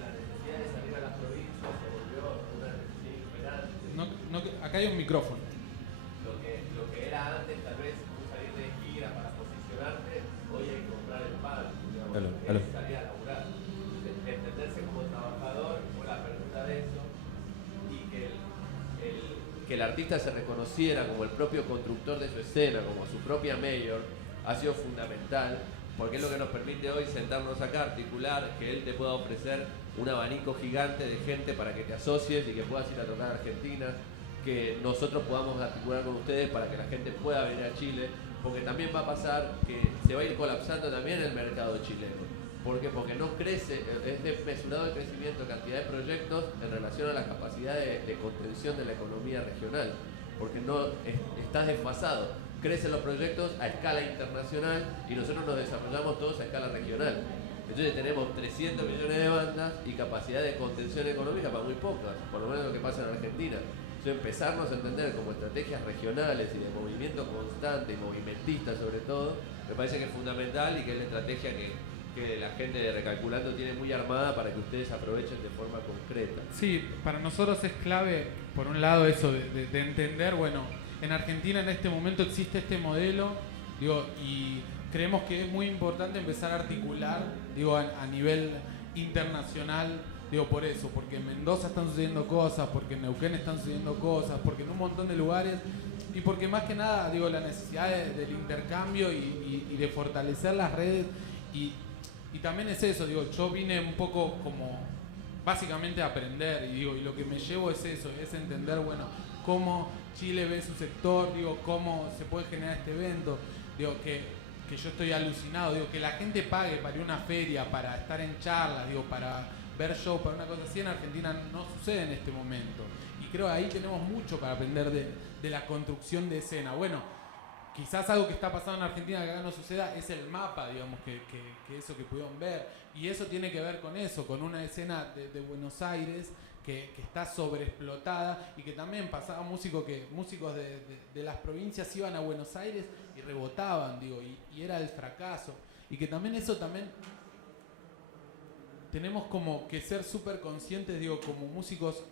La acá hay un micrófono. Lo que era antes, tal vez, salir de gira para posicionarte, hoy hay que comprar el pan, digamos, salir a laburar. Entenderse como trabajador fue la apertura de eso, y que el artista se reconociera como el propio constructor de su escena, como su propia mayor, ha sido fundamental, porque es lo que nos permite hoy sentarnos acá, articular, que él te pueda ofrecer un abanico gigante de gente para que te asocies y que puedas ir a tocar a Argentina, que nosotros podamos articular con ustedes para que la gente pueda venir a Chile, porque también va a pasar que se va a ir colapsando también el mercado chileno. ¿Por qué? Porque no crece, es desmesurado el crecimiento de cantidad de proyectos en relación a la capacidad de contención de la economía regional, porque no estás desfasado. Crecen los proyectos a escala internacional y nosotros nos desarrollamos todos a escala regional. Entonces tenemos 300 millones de bandas y capacidad de contención económica para muy pocas, por lo menos lo que pasa en Argentina. Entonces empezarnos a entender como estrategias regionales y de movimiento constante y movimentista sobre todo, me parece que es fundamental y que es la estrategia que la gente de Recalculando tiene muy armada para que ustedes aprovechen de forma concreta. Sí, para nosotros es clave, por un lado, eso de entender, bueno, en Argentina en este momento existe este modelo, digo, y creemos que es muy importante empezar a articular, digo, a nivel internacional, digo, por eso, porque en Mendoza están sucediendo cosas, porque en Neuquén están sucediendo cosas, porque en un montón de lugares, y porque más que nada, digo, la necesidad del intercambio y de fortalecer las redes, y también es eso, digo, yo vine un poco como básicamente a aprender, y digo, y lo que me llevo es eso, es entender, bueno, cómo Chile ve su sector, digo, cómo se puede generar este evento, digo, que yo estoy alucinado, digo, que la gente pague para ir a una feria, para estar en charlas, digo, para ver shows, para una cosa así, en Argentina no sucede en este momento. Y creo que ahí tenemos mucho para aprender de la construcción de escena. Bueno, quizás algo que está pasando en Argentina que acá no suceda es el mapa, digamos, que eso que pudieron ver. Y eso tiene que ver con eso, con una escena de Buenos Aires que está sobreexplotada y que también pasaba músicos de las provincias iban a Buenos Aires y rebotaban, digo, y era el fracaso. Y que también eso también tenemos como que ser súper conscientes, digo, como músicos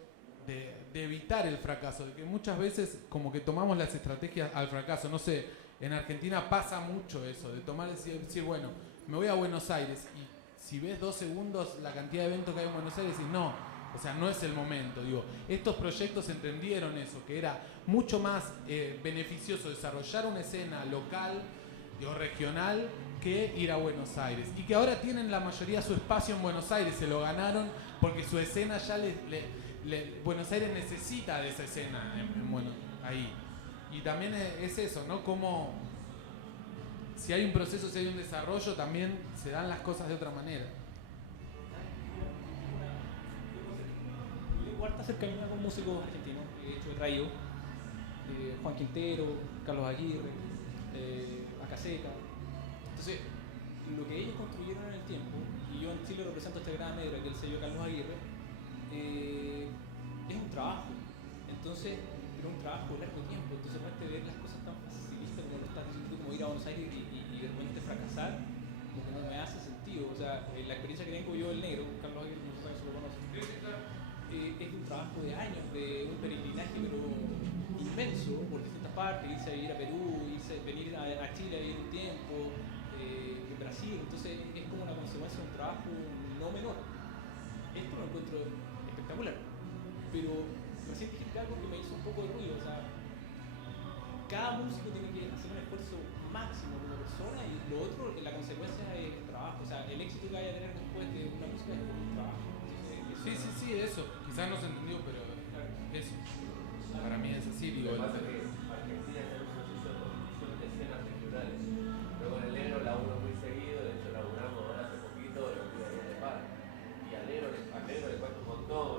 de evitar el fracaso, de que muchas veces como que tomamos las estrategias al fracaso. No sé, en Argentina pasa mucho eso, de tomar decir, bueno, me voy a Buenos Aires y si ves 2 segundos la cantidad de eventos que hay en Buenos Aires y no, o sea, no es el momento, digo. Estos proyectos entendieron eso, que era mucho más beneficioso desarrollar una escena local, digo, regional, que ir a Buenos Aires. Y que ahora tienen la mayoría su espacio en Buenos Aires, se lo ganaron porque su escena ya Buenos Aires necesita de esa escena bueno, ahí. Y también es eso, ¿no? Como si hay un proceso, si hay un desarrollo, también se dan las cosas de otra manera. Yo igual está cercanía con músicos argentinos, de hecho he traído Juan Quintero, Carlos Aguirre, Acaseca. Entonces, lo que ellos construyeron en el tiempo, y yo en Chile represento esta gran medra, que es el sello Carlos Aguirre, es un trabajo. Entonces, pero un trabajo de largo tiempo. Entonces, realmente ver las cosas tan facilistas como lo estás diciendo, como ir a Buenos Aires y de repente fracasar, como que no me hace sentido. O sea, la experiencia que tengo yo del negro, Carlos Aguirre, no sé si lo conoce, es un trabajo de años, de un peregrinaje, pero inmenso, por distintas partes, irse a vivir a Perú, venir a Chile a vivir un tiempo, en Brasil. Entonces, es como una consecuencia de un trabajo no menor. Esto lo encuentro espectacular, pero recién dijiste algo que me hizo un poco de ruido. O sea, cada músico tiene que hacer un esfuerzo máximo como persona, y lo otro, la consecuencia es el trabajo. O sea, el éxito que vaya a tener después de una música es un trabajo. Entonces, Sí, eso. Quizás no se entendió, pero eso. Para mí es así, digo. Lo que pasa es que Argentina tiene un proceso de construcción de escenas regionales. Luego en el negro laburo muy seguido, de hecho laburamos ahora hace poquito de lo que iba de par. Y al negro le cuesta un montón.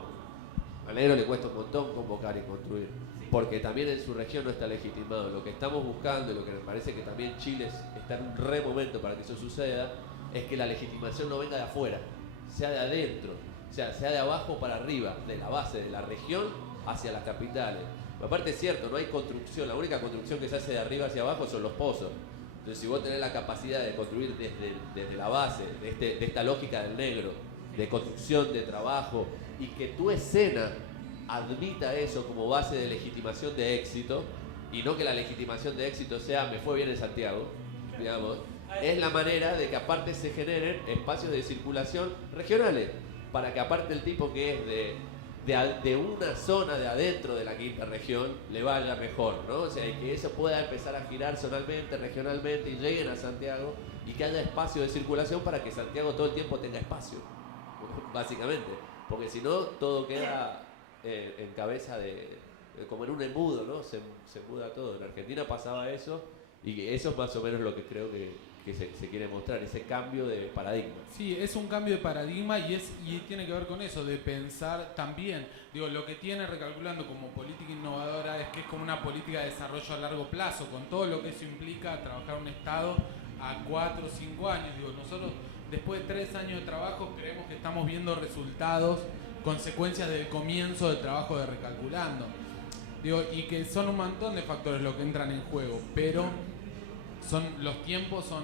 Al negro le cuesta un montón convocar y construir. Porque también en su región no está legitimado. Lo que estamos buscando y lo que me parece que también Chile está en un re momento para que eso suceda, es que la legitimación no venga de afuera, sea de adentro. O sea de abajo para arriba, de la base de la región hacia las capitales. Pero aparte es cierto, no hay construcción, la única construcción que se hace de arriba hacia abajo son los pozos. Entonces si vos tenés la capacidad de construir desde la base, de esta lógica del negro, de construcción, de trabajo, y que tu escena admita eso como base de legitimación de éxito, y no que la legitimación de éxito sea me fue bien en Santiago, digamos, es la manera de que aparte se generen espacios de circulación regionales, para que aparte el tipo que es de una zona de adentro de la quinta región le vaya mejor, ¿no? O sea, y que eso pueda empezar a girar zonalmente, regionalmente, y lleguen a Santiago, y que haya espacio de circulación para que Santiago todo el tiempo tenga espacio, básicamente, porque si no todo queda en cabeza como en un embudo, ¿no? Se embuda todo. En Argentina pasaba eso, y eso es más o menos lo que creo que se quiere mostrar, ese cambio de paradigma. Sí, es un cambio de paradigma y tiene que ver con eso, de pensar también, digo, lo que tiene Recalculando como política innovadora es que es como una política de desarrollo a largo plazo, con todo lo que eso implica trabajar un Estado a 4 o 5 años. Digo, nosotros después de 3 años de trabajo creemos que estamos viendo resultados, consecuencias del comienzo del trabajo de Recalculando. Digo, y que son un montón de factores los que entran en juego, pero los tiempos son,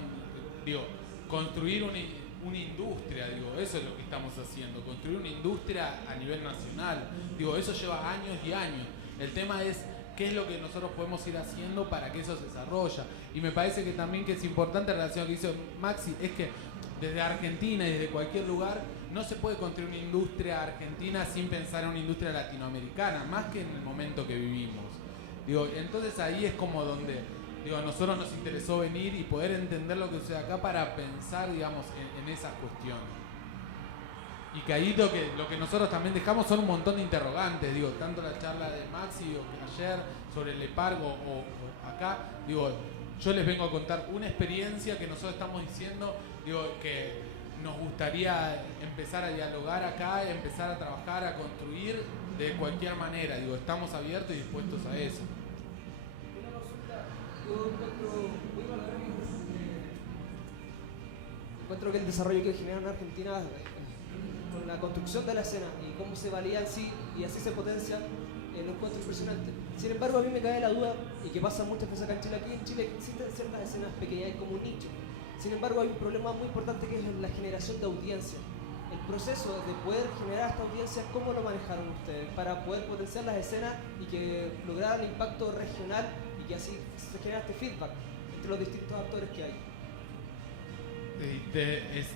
digo, construir una industria, digo, eso es lo que estamos haciendo, construir una industria a nivel nacional, digo, eso lleva años y años. El tema es qué es lo que nosotros podemos ir haciendo para que eso se desarrolle. Y me parece que también que es importante en relación a lo que dice Maxi, es que desde Argentina y desde cualquier lugar no se puede construir una industria argentina sin pensar en una industria latinoamericana, más que en el momento que vivimos. Digo, entonces ahí es como donde, digo, a nosotros nos interesó venir y poder entender lo que sucede acá para pensar, digamos, en esas cuestiones. Y que ahí lo que nosotros también dejamos son un montón de interrogantes, digo, tanto la charla de Maxi o ayer sobre el EPARG o acá, digo, yo les vengo a contar una experiencia que nosotros estamos diciendo, digo, que nos gustaría empezar a dialogar acá, empezar a trabajar, a construir de cualquier manera, digo, estamos abiertos y dispuestos a eso. Una consulta, yo encuentro que el desarrollo que genera en Argentina con la construcción de la escena y cómo se valía en sí y así se potencia, lo encuentro impresionante. Sin embargo, a mí me cae la duda, y que pasa muchas veces acá en Chile, existen ciertas escenas pequeñas como un nicho. Sin embargo, hay un problema muy importante que es la generación de audiencia. El proceso de poder generar esta audiencia, ¿cómo lo manejaron ustedes? Para poder potenciar las escenas y que lograran impacto regional y que así se genera este feedback entre los distintos actores que hay.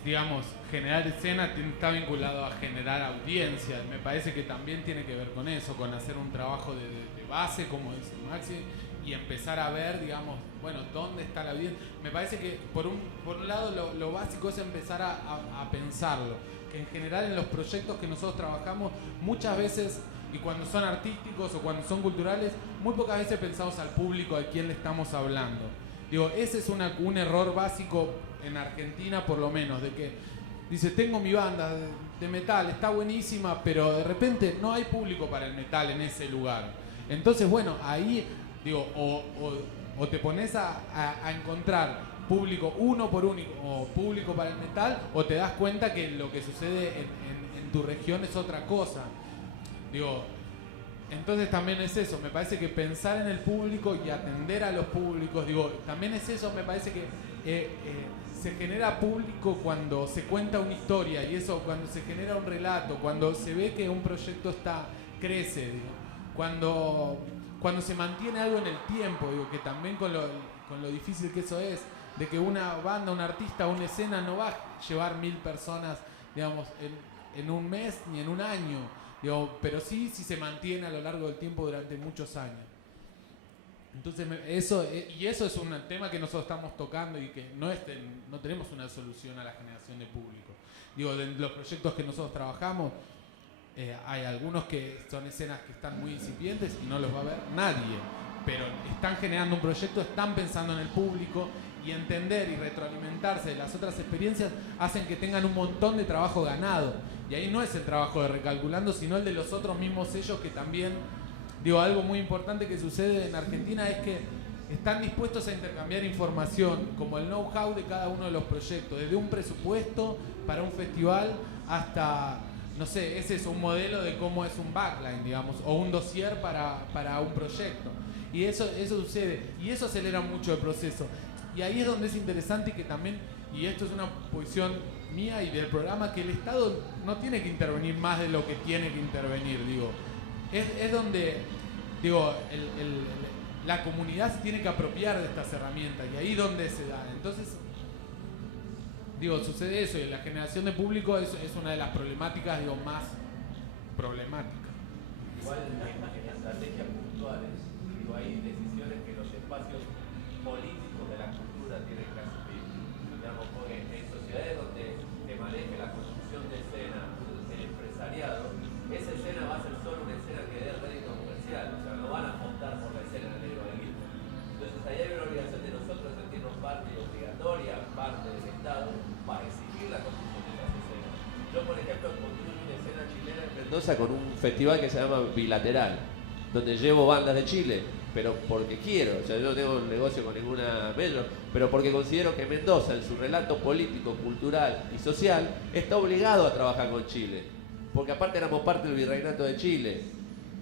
Digamos, generar escena está vinculado a generar audiencia. Me parece que también tiene que ver con eso, con hacer un trabajo de base, como dice Maxi, y empezar a ver, digamos, bueno, dónde está la audiencia. Me parece que por un lado lo básico es empezar a pensarlo, que en general en los proyectos que nosotros trabajamos muchas veces, y cuando son artísticos o cuando son culturales, muy pocas veces pensamos al público a quien le estamos hablando. Digo, ese es un error básico en Argentina, por lo menos, de que dice, tengo mi banda de metal, está buenísima, pero de repente no hay público para el metal en ese lugar. Entonces, bueno, ahí, digo, o te pones a encontrar público uno por uno o público para el metal, o te das cuenta que lo que sucede en tu región es otra cosa. Digo, entonces también es eso, me parece que pensar en el público y atender a los públicos, digo, también es eso, me parece que se genera público cuando se cuenta una historia, y eso cuando se genera un relato, cuando se ve que un proyecto crece, digo, cuando se mantiene algo en el tiempo, digo, que también con lo difícil que eso es, de que una banda, un artista, una escena no va a llevar 1000 personas, digamos, en un mes ni en un año. Digo, pero sí se mantiene a lo largo del tiempo durante muchos años. Entonces, eso es un tema que nosotros estamos tocando y que no tenemos una solución a la generación de público. Digo, de los proyectos que nosotros trabajamos, hay algunos que son escenas que están muy incipientes y no los va a ver nadie, pero están generando un proyecto, están pensando en el público, y entender y retroalimentarse de las otras experiencias hacen que tengan un montón de trabajo ganado. Y ahí no es el trabajo de Recalculando, sino el de los otros mismos sellos que también, digo, algo muy importante que sucede en Argentina es que están dispuestos a intercambiar información, como el know-how de cada uno de los proyectos, desde un presupuesto para un festival hasta, no sé, ese es un modelo de cómo es un backline, digamos, o un dossier para un proyecto. Y eso sucede, y eso acelera mucho el proceso. Y ahí es donde es interesante que también, y esto es una posición mía y del programa, que el Estado no tiene que intervenir más de lo que tiene que intervenir, digo. es donde, digo, la comunidad se tiene que apropiar de estas herramientas y ahí donde se da. Entonces, digo, sucede eso y la generación de público es una de las problemáticas, digo, más problemáticas. Igual en estrategias puntuales, digo, hay decisiones que los espacios políticos de la cultura tienen que asumir. Digamos, porque en sociedades donde se maneje la construcción de escena, el empresariado, esa escena va a ser solo una escena que dé rédito comercial, o sea, no van a apostar por la escena del negro del guito. Entonces ahí hay una obligación de nosotros de sentirnos parte obligatoria, parte del Estado, para exigir la construcción de esas escenas. Yo, por ejemplo, construyo una escena chilena en Mendoza con un festival que se llama Bilateral, donde llevo bandas de Chile, pero porque quiero, o sea, yo no tengo un negocio con ninguna mayor, pero porque considero que Mendoza, en su relato político, cultural y social, está obligado a trabajar con Chile, porque aparte éramos parte del virreinato de Chile,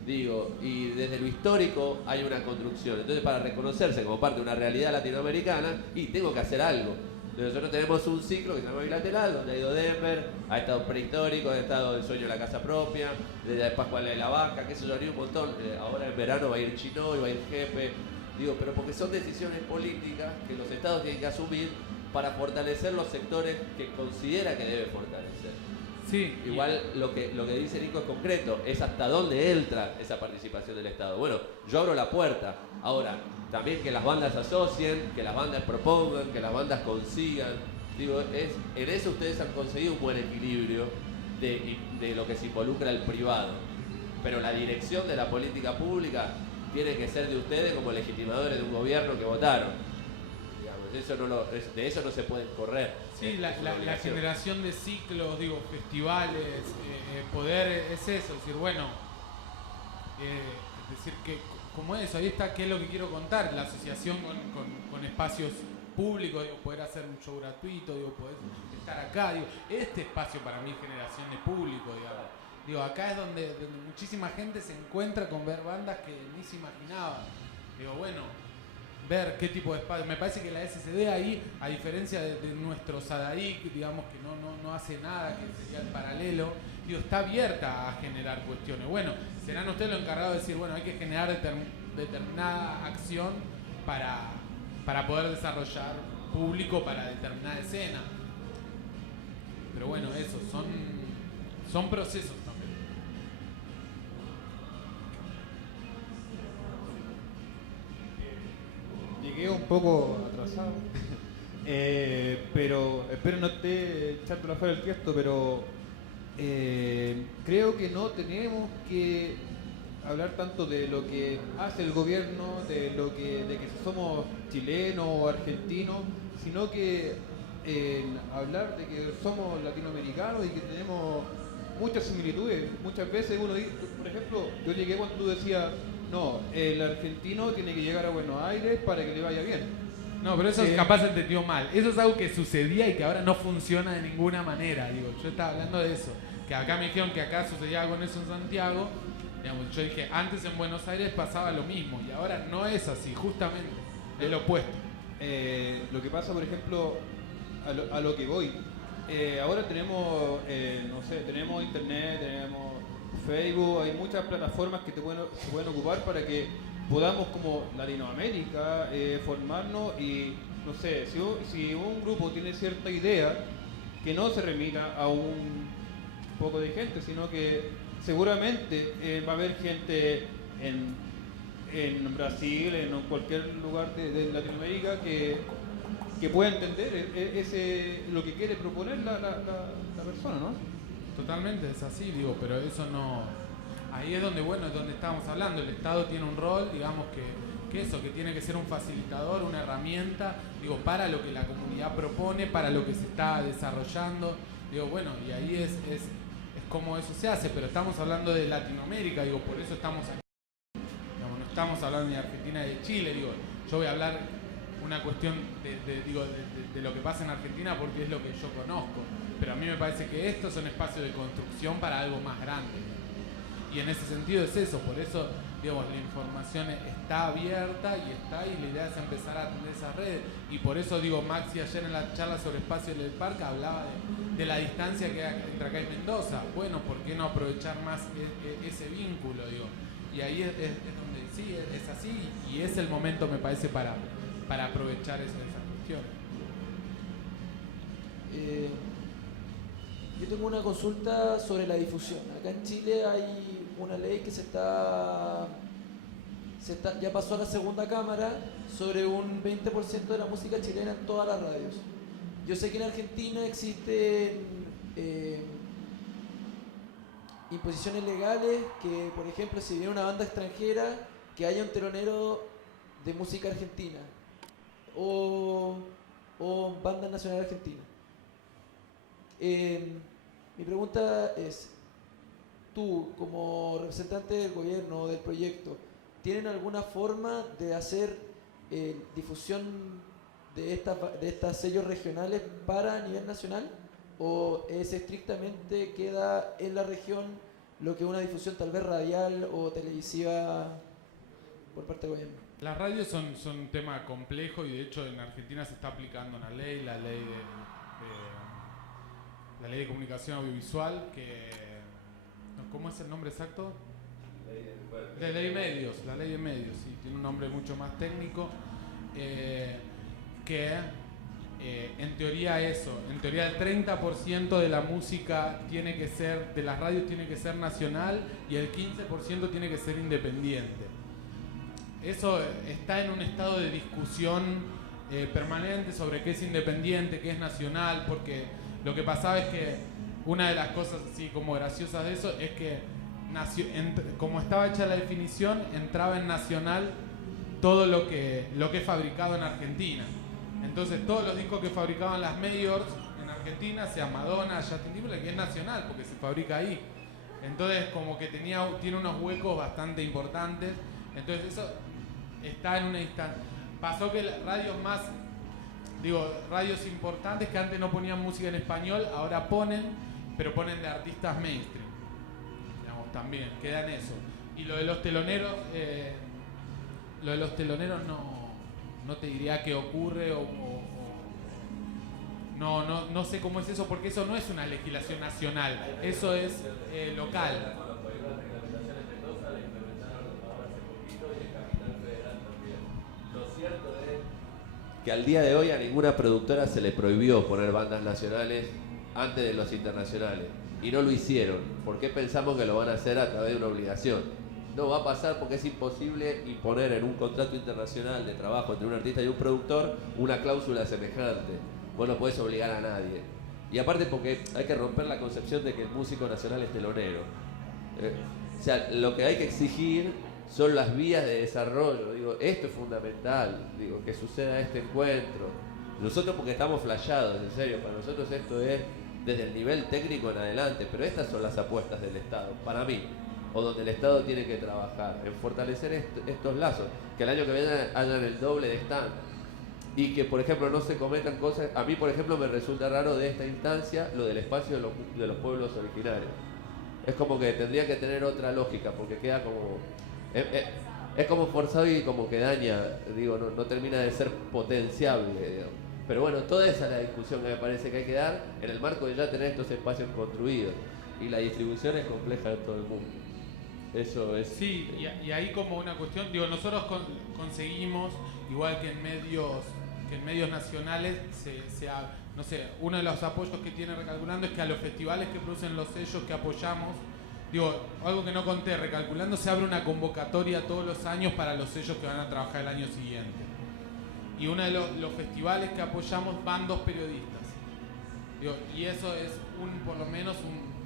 digo, y desde lo histórico hay una construcción, entonces para reconocerse como parte de una realidad latinoamericana, y tengo que hacer algo. Nosotros tenemos un ciclo que se llama Bilateral, donde ha ido Denver, ha estado Prehistórico, ha estado El Sueño de la Casa Propia, desde Pascual de la Vaca, qué sé yo, un montón. Ahora en verano va a ir Chinoy, va a ir Jefe, digo, pero porque son decisiones políticas que los estados tienen que asumir para fortalecer los sectores que considera que debe fortalecer. Sí. Igual lo que dice Nico es concreto, es hasta dónde entra esa participación del Estado. Bueno, yo abro la puerta. Ahora, también que las bandas asocien, que las bandas propongan, que las bandas consigan. Digo, en eso ustedes han conseguido un buen equilibrio de lo que se involucra el privado. Pero la dirección de la política pública tiene que ser de ustedes como legitimadores de un gobierno que votaron. Digamos, de eso no se pueden correr. Sí, la generación de ciclos, digo, festivales, poder es eso, decir, bueno, decir que como eso, ahí está qué es lo que quiero contar, la asociación con espacios públicos, digo, poder hacer un show gratuito, digo, poder estar acá, digo, este espacio para mí es generación de público, digamos. Digo, acá es donde muchísima gente se encuentra con ver bandas que ni se imaginaba. Digo, bueno, ver qué tipo de espacio. Me parece que la SSD ahí, a diferencia de nuestro SADAIC, digamos que no hace nada, que sería el paralelo, digo, está abierta a generar cuestiones. Bueno, serán ustedes los encargados de decir, bueno, hay que generar determinada acción para poder desarrollar público para determinada escena. Pero bueno, eso, son procesos también. Llegué un poco atrasado, pero espero no esté echando fuera el tiesto, pero creo que no tenemos que hablar tanto de lo que hace el gobierno, de que somos chilenos o argentinos, sino que hablar de que somos latinoamericanos y que tenemos muchas similitudes. Muchas veces uno dice, por ejemplo, yo llegué cuando tú decías, no, el argentino tiene que llegar a Buenos Aires para que le vaya bien. No, pero eso capaz se entendió mal. Eso es algo que sucedía y que ahora no funciona de ninguna manera. Digo, yo estaba hablando de eso. Que acá me dijeron que acá sucedía algo en eso en Santiago. Digamos, yo dije, antes en Buenos Aires pasaba lo mismo y ahora no es así, justamente. Es lo opuesto. Lo que pasa, por ejemplo, a lo que voy. Ahora tenemos, no sé, tenemos internet, tenemos Facebook, hay muchas plataformas que se pueden ocupar para que podamos como Latinoamérica formarnos y, no sé, si un grupo tiene cierta idea, que no se remita a un poco de gente, sino que seguramente va a haber gente en Brasil, en cualquier lugar de Latinoamérica que pueda entender lo que quiere proponer la persona, ¿no? Totalmente, es así, digo, pero eso no... Ahí es donde, bueno, es donde estábamos hablando. El Estado tiene un rol, digamos, que tiene que ser un facilitador, una herramienta, digo, para lo que la comunidad propone, para lo que se está desarrollando. Digo, bueno, y ahí es como eso se hace, pero estamos hablando de Latinoamérica, digo, por eso estamos aquí. Digamos, no estamos hablando ni de Argentina ni de Chile, digo, yo voy a hablar una cuestión de lo que pasa en Argentina porque es lo que yo conozco. Pero a mí me parece que estos son espacios de construcción para algo más grande. Y en ese sentido es eso, por eso digamos, la información está abierta y la idea es empezar a atender esas redes. Y por eso digo, Maxi ayer en la charla sobre espacio del parque hablaba de la distancia que hay entre acá y Mendoza. Bueno, ¿por qué no aprovechar más ese vínculo? Digo? Y ahí es donde sí, es así, y es el momento, me parece, para aprovechar esa cuestión. Yo tengo una consulta sobre la difusión. Acá en Chile hay una ley que ya pasó a la segunda cámara sobre un 20% de la música chilena en todas las radios. Yo sé que en Argentina existen imposiciones legales que, por ejemplo, si viene una banda extranjera, que haya un telonero de música argentina o banda nacional argentina. Mi pregunta es, tú como representante del gobierno o del proyecto, ¿tienen alguna forma de hacer difusión de estas sellos regionales para nivel nacional? ¿O es estrictamente queda en la región lo que es una difusión tal vez radial o televisiva por parte del gobierno? Las radios son un tema complejo, y de hecho en Argentina se está aplicando una ley, la ley de comunicación audiovisual, que ¿cómo es el nombre exacto? La ley de medios, sí, tiene un nombre mucho más técnico, que en teoría el 30% de la música tiene que ser, de las radios tiene que ser nacional, y el 15% tiene que ser independiente. Eso está en un estado de discusión permanente sobre qué es independiente, qué es nacional, porque lo que pasaba es que una de las cosas así como graciosas de eso es que como estaba hecha la definición, entraba en nacional todo lo que es fabricado en Argentina. Entonces todos los discos que fabricaban las majors en Argentina, sea Madonna, Justin Timberlake, que es nacional porque se fabrica ahí. Entonces como que tiene unos huecos bastante importantes. Entonces eso está en una instancia. Pasó que radios importantes que antes no ponían música en español, ahora pero ponen de artistas mainstream. Digamos, también, queda en eso. Y lo de los teloneros, no te diría qué ocurre no sé cómo es eso, porque eso no es una legislación nacional, eso es local. Que al día de hoy a ninguna productora se le prohibió poner bandas nacionales antes de los internacionales, y no lo hicieron. ¿Por qué pensamos que lo van a hacer a través de una obligación? No va a pasar porque es imposible imponer en un contrato internacional de trabajo entre un artista y un productor una cláusula semejante. Vos no podés obligar a nadie. Y aparte porque hay que romper la concepción de que el músico nacional es telonero. O sea, lo que hay que exigir son las vías de desarrollo. Digo, esto es fundamental, digo, que suceda este encuentro. Nosotros porque estamos flashados, en serio, para nosotros esto es desde el nivel técnico en adelante, pero estas son las apuestas del Estado, para mí, o donde el Estado tiene que trabajar, en fortalecer estos lazos, que el año que viene hayan el doble de stand, y que, por ejemplo, no se cometan cosas. A mí, por ejemplo, me resulta raro de esta instancia lo del espacio de los pueblos originarios. Es como que tendría que tener otra lógica, porque queda como... Es como forzado y como que daña, digo, no termina de ser potenciable, digamos. Pero bueno, toda esa es la discusión que me parece que hay que dar en el marco de ya tener estos espacios construidos. Y la distribución es compleja en todo el mundo. Eso es... Sí, y ahí como una cuestión, digo, nosotros conseguimos, igual que en medios nacionales, no sé, uno de los apoyos que tiene Recalculando es que a los festivales que producen los sellos que apoyamos, digo, algo que no conté, Recalculando se abre una convocatoria todos los años para los sellos que van a trabajar el año siguiente. Y uno de los festivales que apoyamos van 2 periodistas. Digo, y eso es por lo menos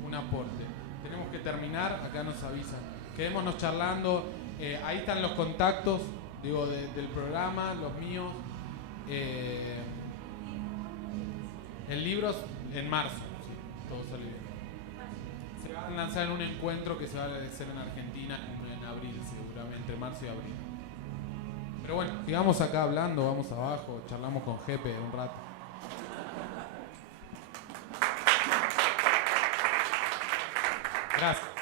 un aporte. Tenemos que terminar, acá nos avisan. Quedémonos charlando, ahí están los contactos, digo, del programa, los míos. El libro en marzo, sí, todo sale bien. Se va a lanzar en un encuentro que se va a hacer en Argentina en abril, seguramente, entre marzo y abril. Pero bueno, sigamos acá hablando, vamos abajo, charlamos con Jepe un rato. Gracias.